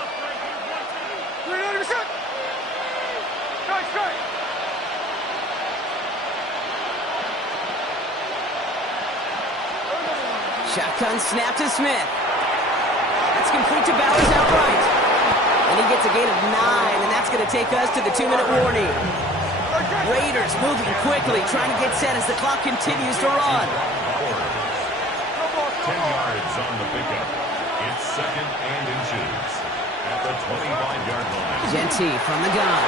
Strike. Shotgun snap to Smith. That's complete to Bowers outright. And he gets a gain of 9, and that's going to take us to the 2-minute warning. Raiders moving quickly, trying to get set as the clock continues to run. 10 yards on the pickup. It's 2nd and inches at the 25-yard line. Genty from the gun.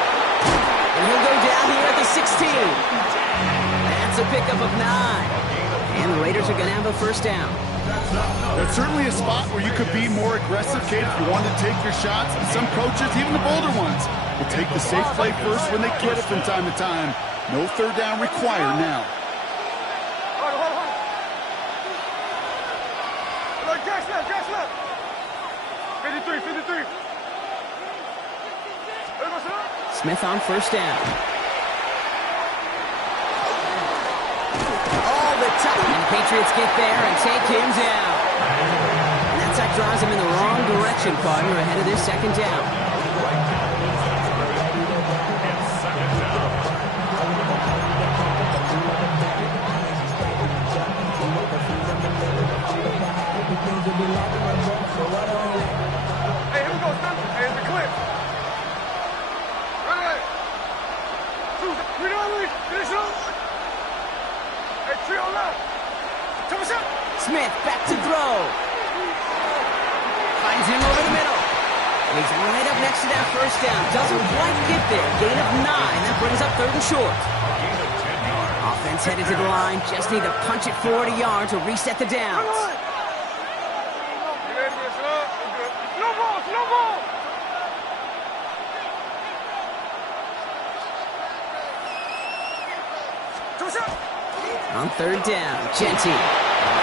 And he'll go down here at the 16. That's a pickup of 9. And the Raiders are going to have a first down. That's certainly a spot where you could be more aggressive, Kate, if you wanted to take your shots. And some coaches, even the bolder ones, will take the safe play first when they get it from time to time. No third down required now. Gas left. 53. Smith on first down. All the time. And the Patriots get there and take him down. And that sack drives him in the wrong direction, partner, ahead of this 2nd down. Hey, here we go, son. Hey, it's the clip. Run away. Smith back to throw. Finds him over the middle. And he's right up next to that first down. Doesn't quite get there. Gain of 9. That brings up 3rd and short. Offense headed to the line. Just need to punch it 40 yards to reset the downs. On 3rd down, Genty.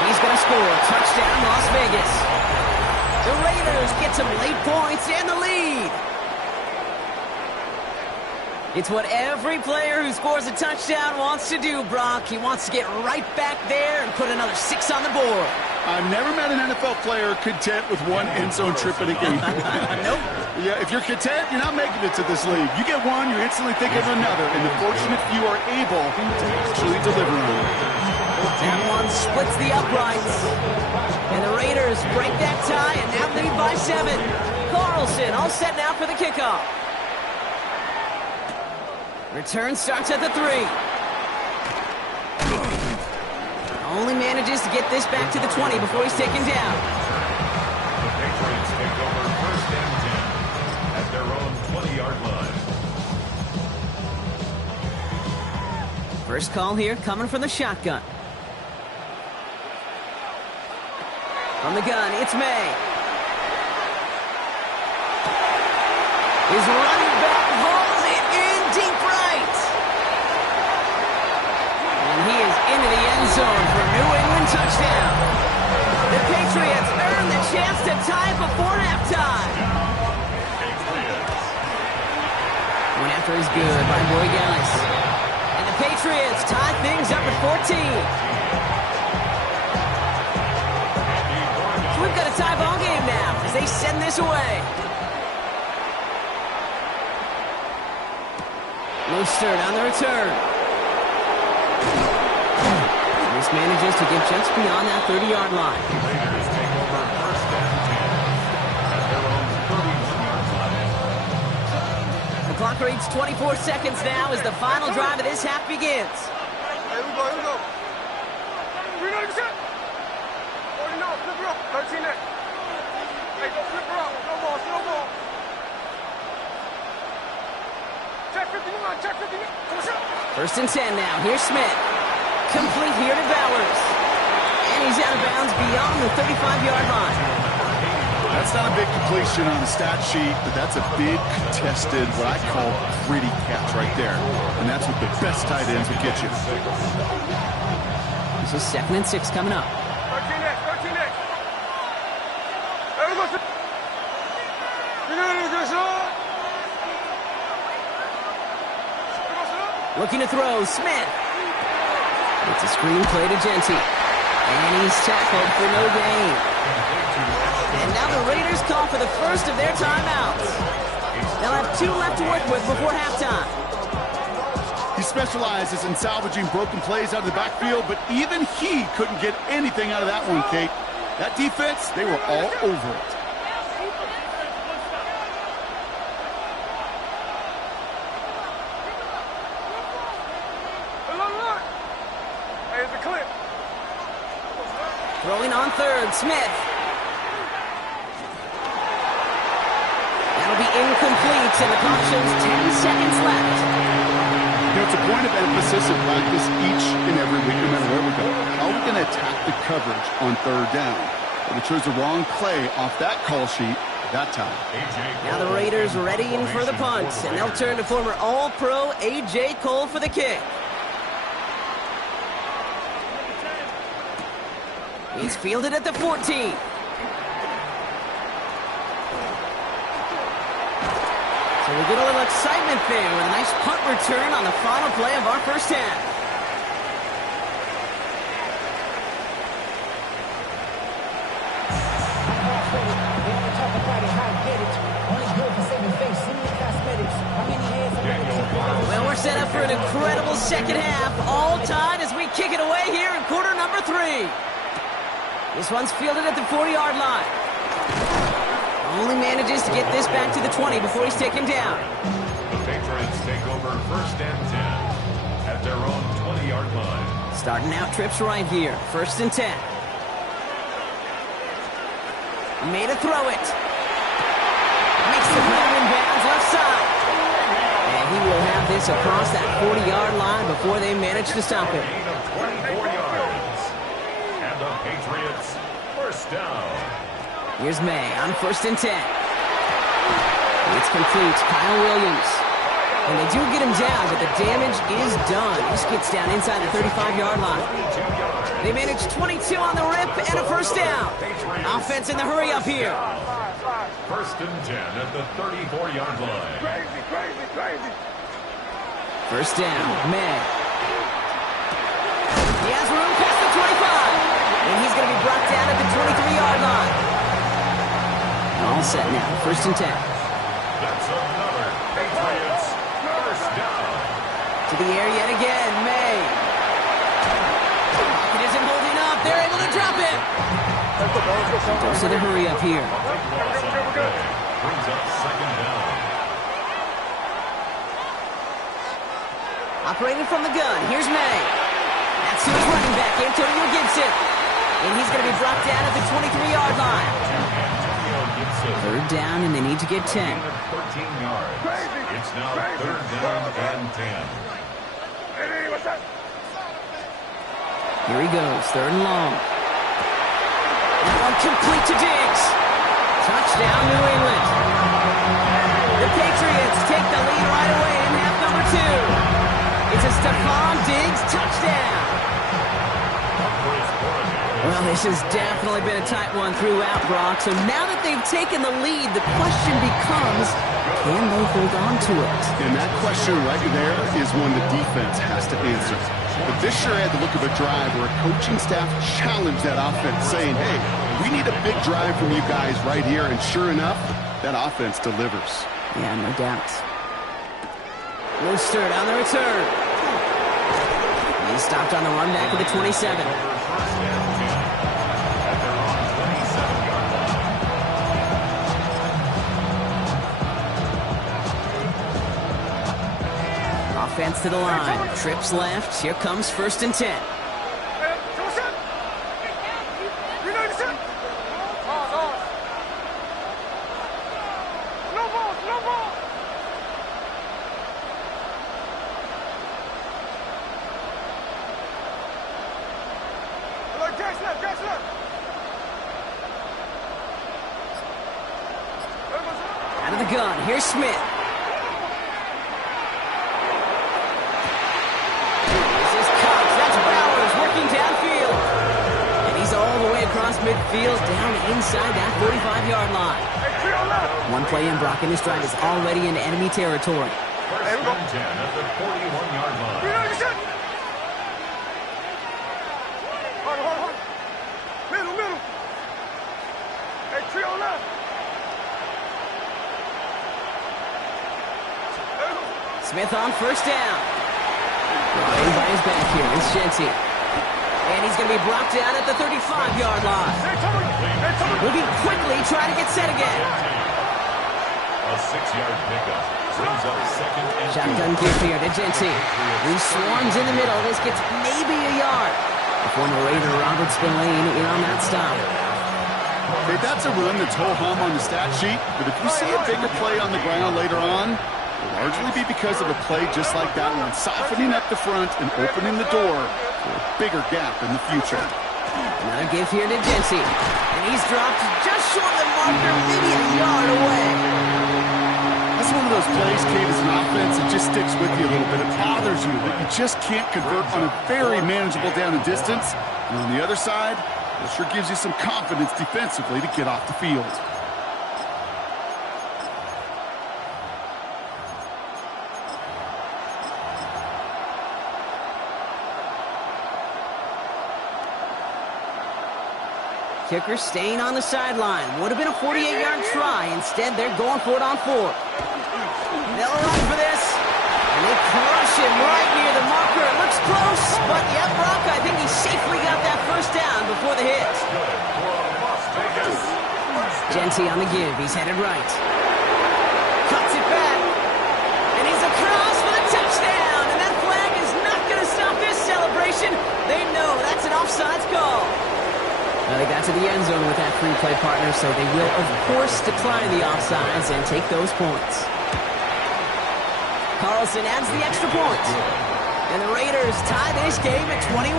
He's going to score. Touchdown, Las Vegas. The Raiders get some late points and the lead. It's what every player who scores a touchdown wants to do, Brock. He wants to get right back there and put another 6 on the board. I've never met an NFL player content with one end zone trip in a game. Nope. Yeah, if you're content, you're not making it to this league. You get one, you're instantly thinking of another, and the fortunate few are able to actually deliver on it. That one splits the uprights. And the Raiders break that tie and now lead by 7. Carlson all set now for the kickoff. Return starts at the 3. Only manages to get this back to the 20 before he's taken down. The Patriots take over 1st and 10 at their own 20-yard line. First call here coming from the shotgun. From the gun, it's May. His running back hauls it in deep right. And he is into the end zone for a New England touchdown. The Patriots earn the chance to tie it before halftime. One after is good by Boygalis. And the Patriots tie things up at 14. So we've got a tie ball game now as they send this away. Mostert on the return. This manages to get just beyond that 30-yard line. Raiders take over 1st and 10 at their own 31-yard line. The clock reads 24 seconds now as the final drive of this half begins. Here we go. We know the set. Oh, no, flip her up. 13 next. Hey, go flip her up. No ball. Check 50. Come on. 1st and 10 now. Here's Smith. Complete here to Bowers. And he's out of bounds beyond the 35-yard line. That's not a big completion on the stat sheet, but that's a big contested, what I call gritty catch right there. And that's what the best tight ends will get you. This is 2nd and 6 coming up. 13 next. There we go. Looking to throw, Smith. It's a screen play to Genty. And he's tackled for no gain. And now the Raiders call for the first of their timeouts. They'll have 2 left to work with before halftime. He specializes in salvaging broken plays out of the backfield, but even he couldn't get anything out of that one, Kate. That defense, they were all over it. Hey, it's a clip. Throwing on 3rd, Smith. That'll be incomplete, and the clock shows 10 seconds left. You know, it's a point of emphasis in practice each and every week, no matter where we go. How are we going to attack the coverage on 3rd down? Well, we chose the wrong play off that call sheet that time. Now the Raiders readying for the punt, and they'll turn to former All-Pro A.J. Cole for the kick. He's fielded at the 14. So we get a little excitement there with a nice punt return on the final play of our first half. Well, we're set up for an incredible second half, all tied as we kick it away here in quarter number 3. This one's fielded at the 40-yard line. Only manages to get this back to the 20 before he's taken down. The Patriots take over 1st and 10 at at their own 20-yard line. Starting out trips right here. 1st and 10. Made a throw it. Makes the grab in bounds left side. And he will have this across that 40-yard line before they manage to stop him. Gain of 24 yards. And the Patriots, first down. Here's May on 1st and 10. It's complete. Kyle Williams. And they do get him down, but the damage is done. He gets down inside the 35-yard line. They manage 22 on the rip and a first down. Offense in the hurry up here. 1st and 10 at the 34-yard line. Crazy. First down, May. He has room past the 25. And he's going to be brought down at the 23-yard line. All set now, 1st and 10. That's another Patriots first down. To the air yet again, May. It isn't holding up. They're able to drop it. Goes to the hurry up here. Brings up 2nd down. Operating from the gun, here's May. That's to his running back, Antonio Gibson. And he's going to be brought down at the 23-yard line. 3rd down, and they need to get 10. 13 yards. It's now 3rd down and 10. Here he goes, 3rd and long. That one complete to Diggs. Touchdown, New England. The Patriots take the lead right away in half number 2. It's a Stephon Diggs touchdown. Well, this has definitely been a tight one throughout, Brock. So now that they've taken the lead, the question becomes, can they hold on to it? And that question right there is one the defense has to answer. But this sure had the look of a drive where a coaching staff challenged that offense, saying, hey, we need a big drive from you guys right here. And sure enough, that offense delivers. Yeah, no doubt. Mostert on the return. He's stopped on the run back of the 27. Offense to the line. Trips left. Here comes 1st and 10. Out of the gun. Here's Smith. Downfield. And he's all the way across midfield, down inside that 45-yard line. One play in, Brock, and this drive is already into enemy territory. 1st and 10 at the 41-yard line. Middle. Hey, trio left. Smith on 1st down. Brought in by his back here. It's Genty. And he's going to be brought down at the 35-yard line. Moving quickly, trying to get set again. A 6-yard pickup brings up 2nd and 2. Shotgun give here to Genty. He swarms in the middle. This gets maybe a yard. The former Raider Robert Spillane in on that stop. Hey, that's a run that's ho-hum on the stat sheet, but if you see a bigger play on the ground later on, it'll largely be because of a play just like that one, softening up the front and opening the door for a bigger gap in the future. Another give here to Genty. And he's dropped just short of the marker, maybe a yard away. That's one of those plays, Kate, as an offense, it just sticks with you a little bit. It bothers you that you just can't convert on a very manageable down and distance. And on the other side, it sure gives you some confidence defensively to get off the field. Kicker staying on the sideline. Would have been a 48-yard try. Instead, they're going for it on 4. They'll run for this. And they crush him right near the marker. It looks close, but yeah, Brock, I think he safely got that first down before the hit. Genty on the give. He's headed right. Cuts it back. And he's across for the touchdown. And that flag is not going to the end zone with that free play, partner, so they will, of course, decline the offsides and take those points. Carlson adds the extra point. And the Raiders tie this game at 21.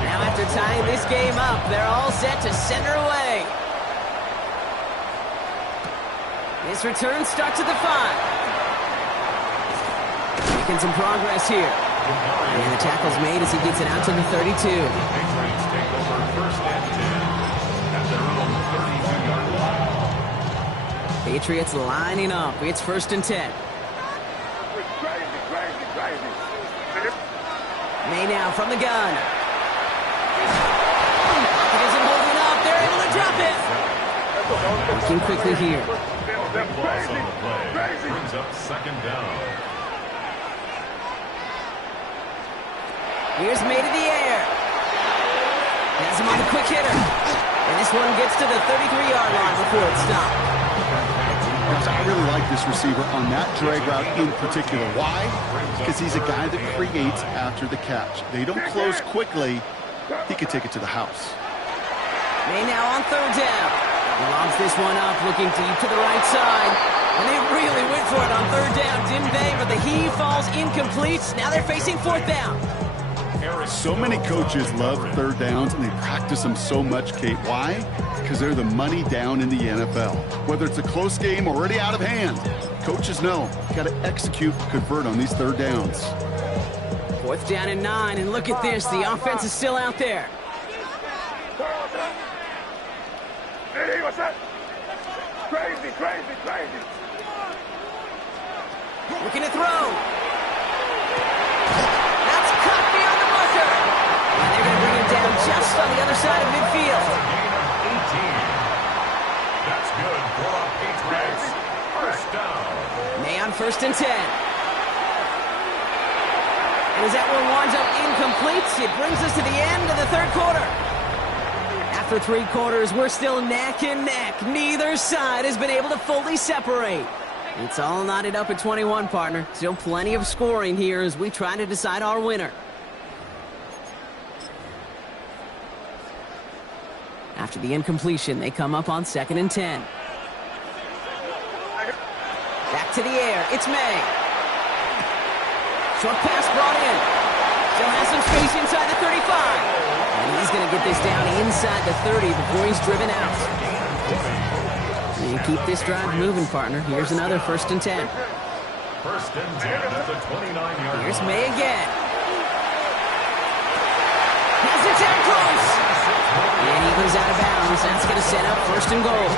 Now after tying this game up, they're all set to center away. This return starts at the 5. Making some progress here. And the tackle's made as he gets it out to the 32. Patriots take over first and 10 at their own 32-yard line. Patriots lining up. It's first and 10. May now from the gun. It isn't holding up. They're able to drop it. Working quickly here. Big loss on the play. Brings up second down. Here's May to the air. Has him on the quick hitter. And this one gets to the 33-yard line before it's stopped. I really like this receiver on that drag route in particular. Why? Because he's a guy that creates after the catch. They don't close quickly. He could take it to the house. May now on third down. He lobs this one up, looking deep to the right side. And they really went for it on third down, didn't they? But the heave falls incomplete. Now they're facing fourth down. So many coaches love third downs, and they practice them so much, Kate. Why? Because they're the money down in the NFL. Whether it's a close game or already out of hand, coaches know you got to execute, convert on these third downs. Fourth down and 9, and look at this. The offense is still out there. Hey, what's that? Crazy. Looking to throw. That's caught beyond the marker. And they're going to bring him down just on the other side of midfield. Gain of 18. That's good for our Patriots. First down. May on first and 10. And as that one winds up incomplete, it brings us to the end of the third quarter. After 3 quarters, we're still neck and neck. Neither side has been able to fully separate. It's all knotted up at 21, partner. Still plenty of scoring here as we try to decide our winner. After the incompletion, they come up on second and 10. Back to the air. It's May. Short pass brought in. Still has some space inside the 35. And he's going to get this down inside the 30 before he's driven out. And keep this drive moving, partner. Here's another first and 10. First and 10 at the 29-yard line. Here's May again. Has it down close. And he goes out of bounds. That's going to set up first and goal.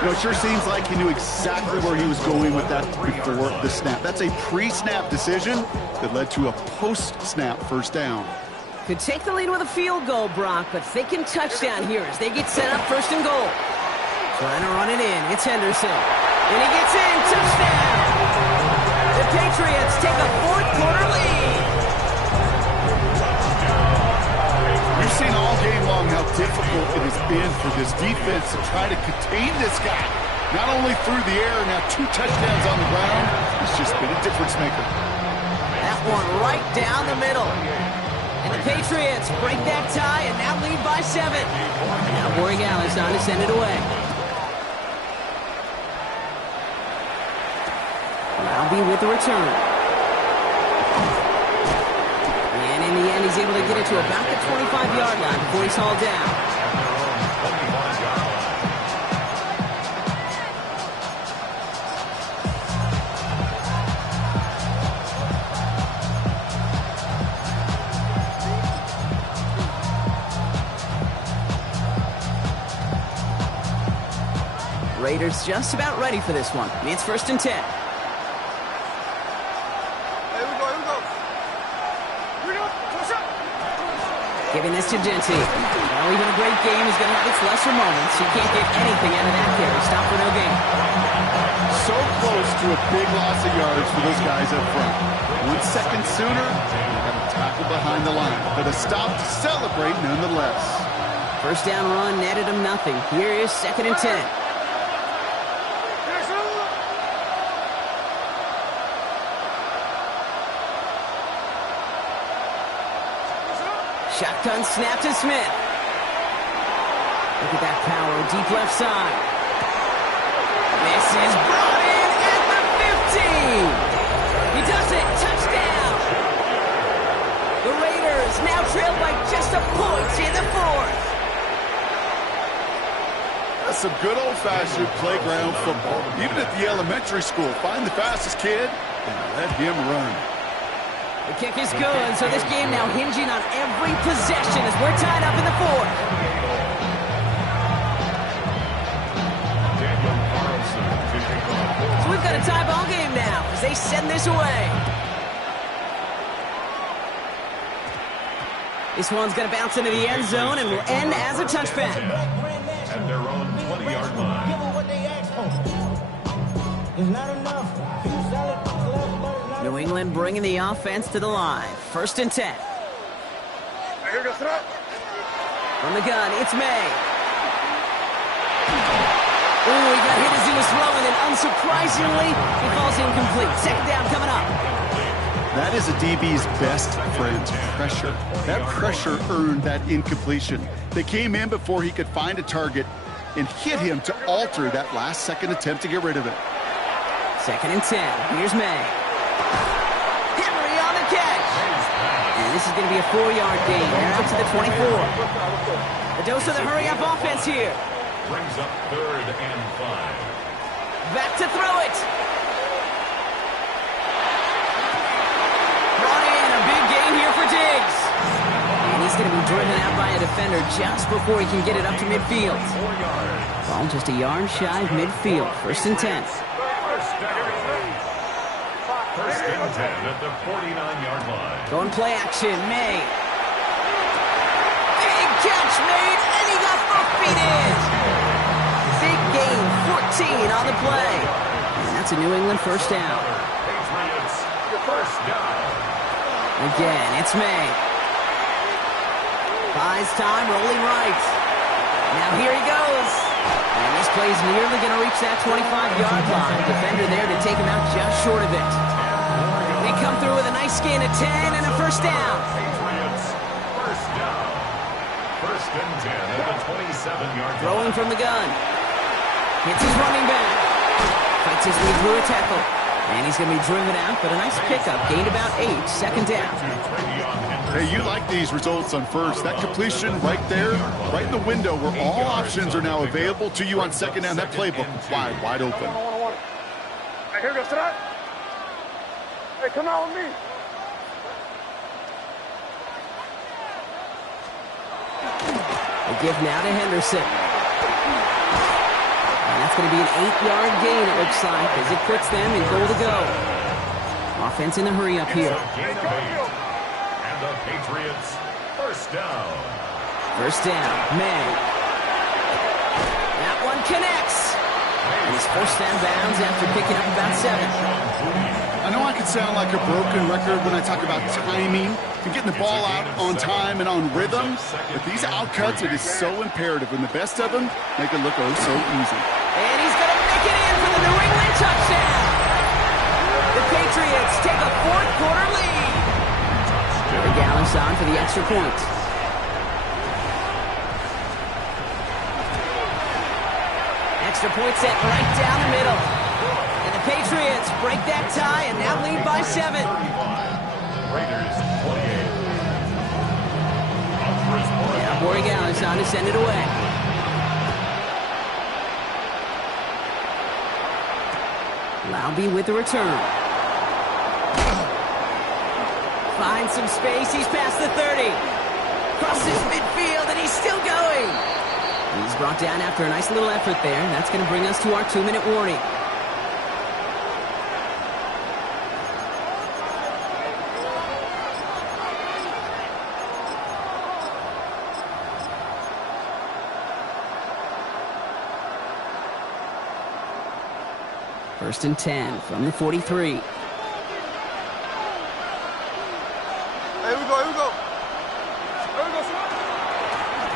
You know, it sure seems like he knew exactly where he was going with that before the snap. That's a pre-snap decision that led to a post-snap first down. Could take the lead with a field goal, Brock, but thinking touchdown here as they get set up first and goal. Trying to run it in. It's Henderson. And he gets in. Touchdown! The Patriots take a fourth-quarter lead. We've seen all game long how difficult it has been for this defense to try to contain this guy. Not only through the air, now 2 touchdowns on the ground. It's just been a difference maker. That one right down the middle. And the Patriots break that tie and now lead by 7. Now Borregales on to send it away. Albie with the return. And in the end, he's able to get it to about the 25-yard line before he's hauled down. Raiders just about ready for this one. It's first and 10. Giving this to Genty. Well, even a great game is going to have its lesser moments. He can't get anything out of that carry. Stop for no gain. So close to a big loss of yards for those guys up front. 1 second sooner, they got a tackle behind the line. But a stop to celebrate nonetheless. First down run netted him nothing. Here is second and 10. Gun snap to Smith. Look at that power, deep left side. This is brought in at the 15. He does it, touchdown. The Raiders now trail by just a point in the fourth. That's some good old-fashioned playground football. Even at the elementary school, find the fastest kid and let him run. The kick is good, so this game now hinging on every possession as we're tied up in the fourth. So we've got a tie ball game now as they send this away. This one's going to bounce into the end zone and will end as a touchback. At their own 20-yard line. New England bringing the offense to the line. 1st and 10. From the gun, it's May. Ooh, he got hit as he was throwing, and unsurprisingly, he falls incomplete. 2nd down coming up. That is a DB's best friend, pressure. That pressure earned that incompletion. They came in before he could find a target and hit him to alter that last-second attempt to get rid of it. 2nd and 10. Here's May. Henry on the catch. And this is going to be a 4-yard gain. They're out to the 24. The dose of the hurry-up offense here. Brings up 3rd and 5. Back to throw it. Brought in a big gain here for Diggs. And he's going to be driven out by a defender just before he can get it up to midfield. Ball just a yard shy of midfield. 1st and 10. First and 10 at the 49-yard line. Going play action, May. Big catch made, and he got both feet in. Big gain, 14 on the play. And that's a New England 1st down. Patriots, 1st down. Again, it's May. Buys time, rolling right. Now here he goes. And this play's nearly going to reach that 25-yard line. Defender there to take him out just short of it. They come through with a nice gain of 10 and a 1st down. Patriots, 1st down. 1st and 10 at the 27-yard line. Throwing from the gun. Hits his running back. Fights his way through a tackle. And he's going to be driven out, but a nice pickup. Gained about 8. 2nd down. Hey, you like these results on first. That completion right there, right in the window where all options are now available to you on 2nd down. That playbook wide open. Hey, here goes to that. Hey, come out with me. They give now to Henderson. And that's going to be an 8-yard gain, it looks like, as it puts them in goal to go. Offense in the hurry up here. Gain of 8. And the Patriots, 1st down. 1st down, May. That one connects. And he's forced down bounds after picking up about 7. I know I can sound like a broken record when I talk about timing and getting the ball out on time and on rhythm, but these outcuts, it is so imperative, and the best of them make it look oh so easy. And he's going to make it in for the New England touchdown. The Patriots take a 4th quarter lead. Jerry Gallis on for the extra point. Extra point set right down the middle. And the Patriots break that tie and now lead by 7. Raiders, 28. Now Borg Gallis on to send it away. Laube with the return. Finds some space. He's past the 30. Crosses midfield, and he's still going. He's brought down after a nice little effort there. And that's going to bring us to our 2-minute warning. First and 10 from the 43. Hey, here we go, here we go. Here we go, son.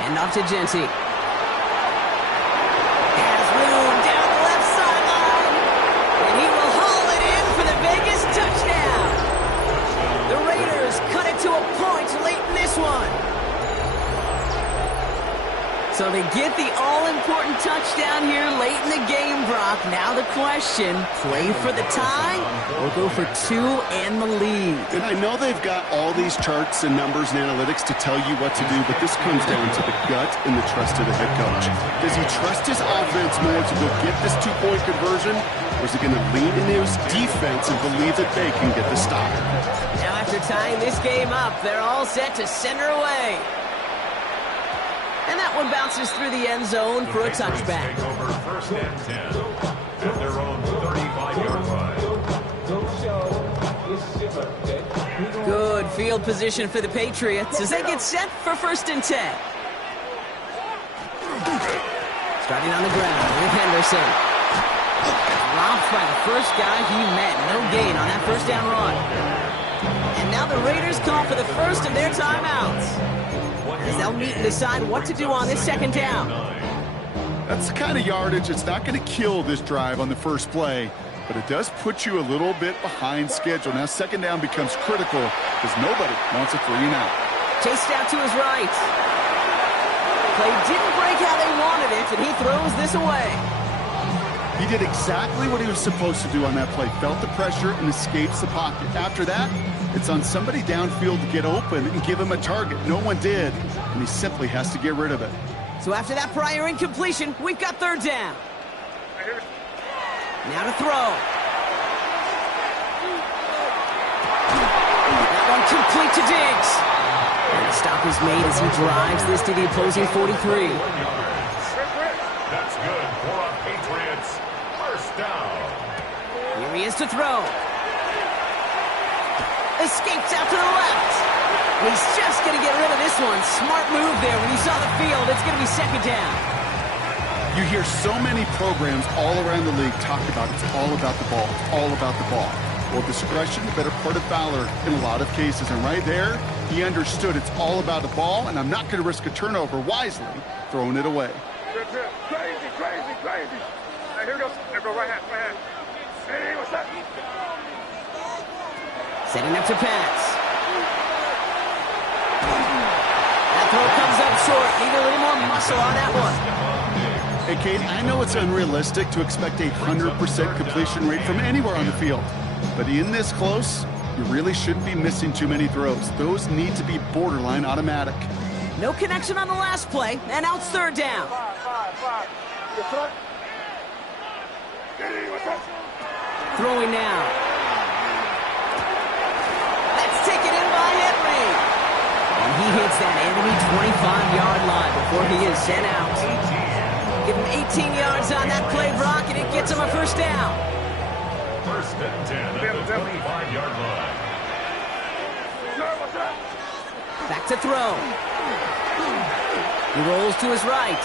And off to Genty. Has room down the left sideline. And he will haul it in for the Vegas touchdown. The Raiders cut it to a point late in this one. So they get the all-important touchdown here late in the game, Brock. Now the question, play for the tie or go for two and the lead? And I know they've got all these charts and numbers and analytics to tell you what to do, but this comes down to the gut and the trust of the head coach. Does he trust his offense more to go get this two-point conversion, or is he going to lean into his defense and believe that they can get the stop? Now after tying this game up, they're all set to send her away. And that one bounces through the end zone for a touchback. Take over first and 10 at their own 35-yard line. Good field position for the Patriots as they get set for first and 10. Starting on the ground with Henderson. Dropped by the first guy he met. No gain on that first down run. And now the Raiders call for the first of their timeouts, as they'll meet and decide what to do on this second down. That's the kind of yardage that's not going to kill this drive on the first play, but it does put you a little bit behind schedule. Now second down becomes critical because nobody wants a 3-and-out. Chased out to his right. Play didn't break how they wanted it, and he throws this away. He did exactly what he was supposed to do on that play. Felt the pressure and escapes the pocket. After that, it's on somebody downfield to get open and give him a target. No one did, and he simply has to get rid of it. So after that prior incompletion, we've got third down. Now to throw. That one complete to Diggs. And the stop is made as he drives this to the opposing 43. That's good for a Patriots first down. Here he is to throw. Escapes out to the left. And he's just going to get rid of this one. Smart move there. When he saw the field, it's going to be second down. You hear so many programs all around the league talk about it's all about the ball. It's all about the ball. Well, discretion, the better part of valor in a lot of cases. And right there, he understood it's all about the ball, and I'm not going to risk a turnover wisely throwing it away. Crazy, crazy, crazy. Hey, here we go. Here we go, right hand, right hand. Hey, what's that? Setting up to pass. That throw comes up short. Need a little more muscle on that one. Hey, Kate, I know it's unrealistic to expect a 100% completion rate from anywhere on the field. But in this close, you really shouldn't be missing too many throws. Those need to be borderline automatic. No connection on the last play, and now it's third down. Throwing now. That's taken in by Henry. And he hits that enemy 25-yard line before he is sent out. Give him 18 yards on that play, Brock, and it gets him a first down. First and 10 at the 25-yard line. Back to throw. He rolls to his right.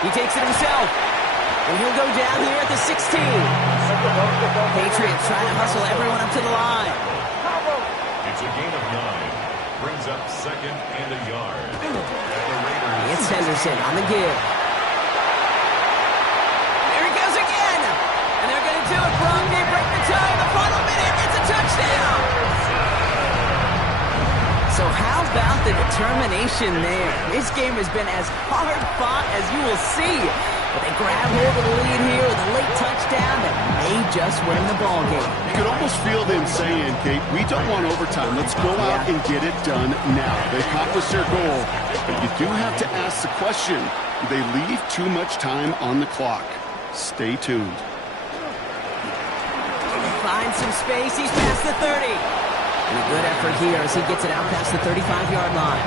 He takes it himself. And he'll go down here at the 16. Patriots trying to hustle everyone up to the line. It's a gain of 9. Brings up second and a yard. And the Raiders. It's Henderson on the give. There he goes again. And they're going to do it, Brock. They break the tie in the final minute. It's a touchdown. So how about the determination there? This game has been as hard fought as you will see. But they grab hold of the lead here with a late touchdown that may just win the ball game. You could almost feel them saying, Kate, we don't want overtime. Let's go out and get it done now. They accomplished their goal. But you do have to ask the question, do they leave too much time on the clock? Stay tuned. Finds some space. He's past the 30. And a good effort here as he gets it out past the 35-yard line.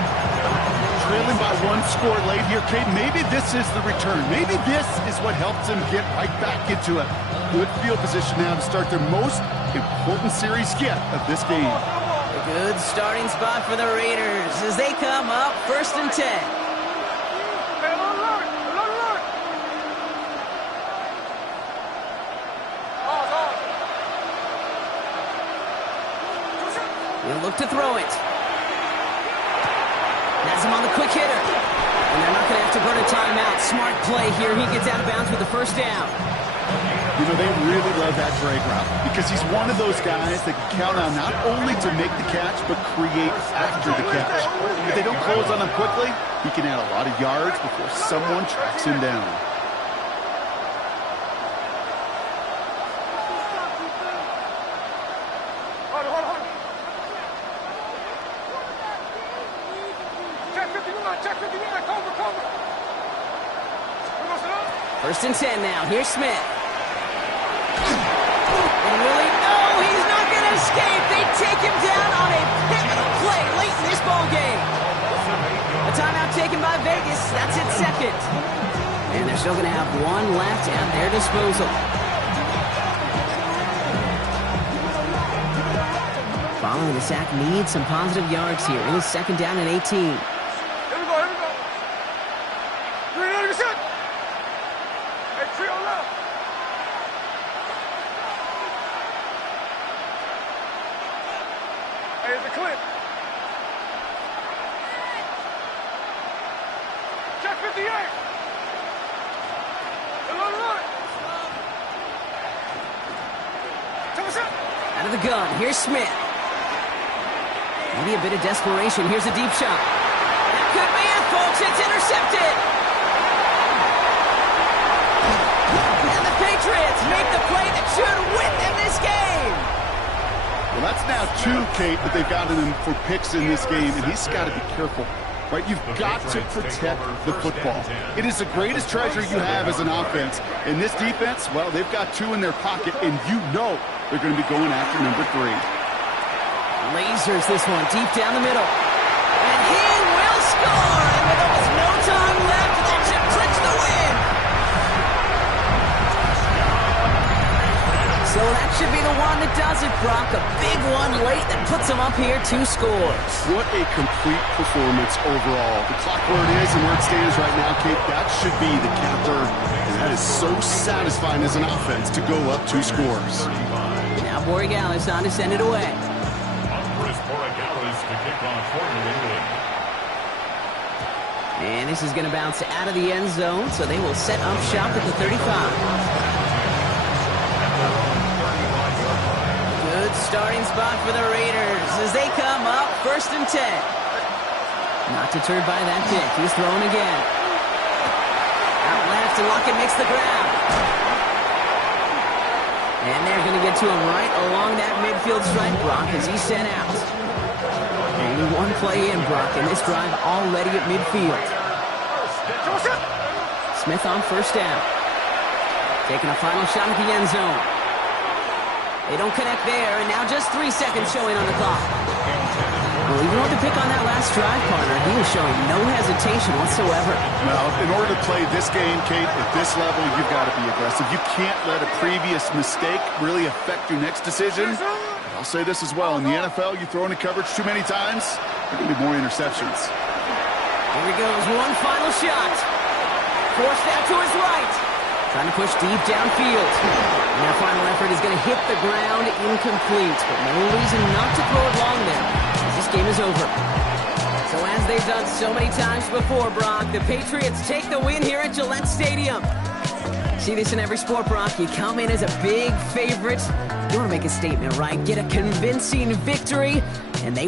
Trailing by one score late here, Kate. Maybe this is the return. Maybe this is what helps them get right back into it. Good field position now to start their most important series yet of this game. A good starting spot for the Raiders as they come up first and 10. He'll look to throw it. Has him on the quick hitter. And they're not going to have to burn a timeout. Smart play here. He gets out of bounds with the first down. You know, they really love that drag route because he's one of those guys that can count on not only to make the catch, but create after the catch. If they don't close on him quickly, he can add a lot of yards before someone tracks him down. First and 10 now. Here's Smith. And really, no, he's not going to escape. They take him down on a pivotal play late in this ball game. A timeout taken by Vegas. That's its second. And they're still going to have one left at their disposal. Following the sack needs some positive yards here. It is second down and 18. Here we go. You ready to set? Hey, trio left. Hey, it's a clip. Check 58. Out of the gun, here's Smith. Maybe a bit of desperation. Here's a deep shot. That could be it, folks. It's intercepted. And the Patriots make the play that should win them this game. Well, that's now 2, Kate, that they've gotten him for picks in this game, and he's got to be careful. Right, you've got to protect the football. It is the greatest treasure you have as an offense. In this defense, well, they've got 2 in their pocket, and you know they're going to be going after number 3. Lasers this one deep down the middle. And he will score! And with almost no time left, that should clinch the win! So that should be the one that does it, Brock. A big one late that puts them up here 2 scores. What a complete performance overall. The clock where it is and where it stands right now, Kate, that should be the capper. And that is so satisfying as an offense to go up 2 scores. Now Borregales on to send it away. And this is going to bounce out of the end zone, so they will set up shop at the 35. Good starting spot for the Raiders as they come up first and 10. Not deterred by that kick. He's throwing again. Out left, and Lockett makes the grab. And they're going to get to him right along that midfield stripe, Brock, as he's sent out. Only one play in, Brock, in this drive already at midfield. Smith on first down. Taking a final shot at the end zone. They don't connect there, and now just 3 seconds showing on the clock. Well, even with the pick on that last drive, partner, he was showing no hesitation whatsoever. Well, in order to play this game, Kate, at this level, you've got to be aggressive. You can't let a previous mistake really affect your next decision. I'll say this as well. In the NFL, you throw into coverage too many times, there are going to be more interceptions. Here he goes, one final shot. Forced out to his right. Trying to push deep downfield. And that final effort is going to hit the ground incomplete. But no reason not to throw it long there, as this game is over. So as they've done so many times before, Brock, the Patriots take the win here at Gillette Stadium. See this in every sport, Brock. You come in as a big favorite. You want to make a statement, right? Get a convincing victory, and they will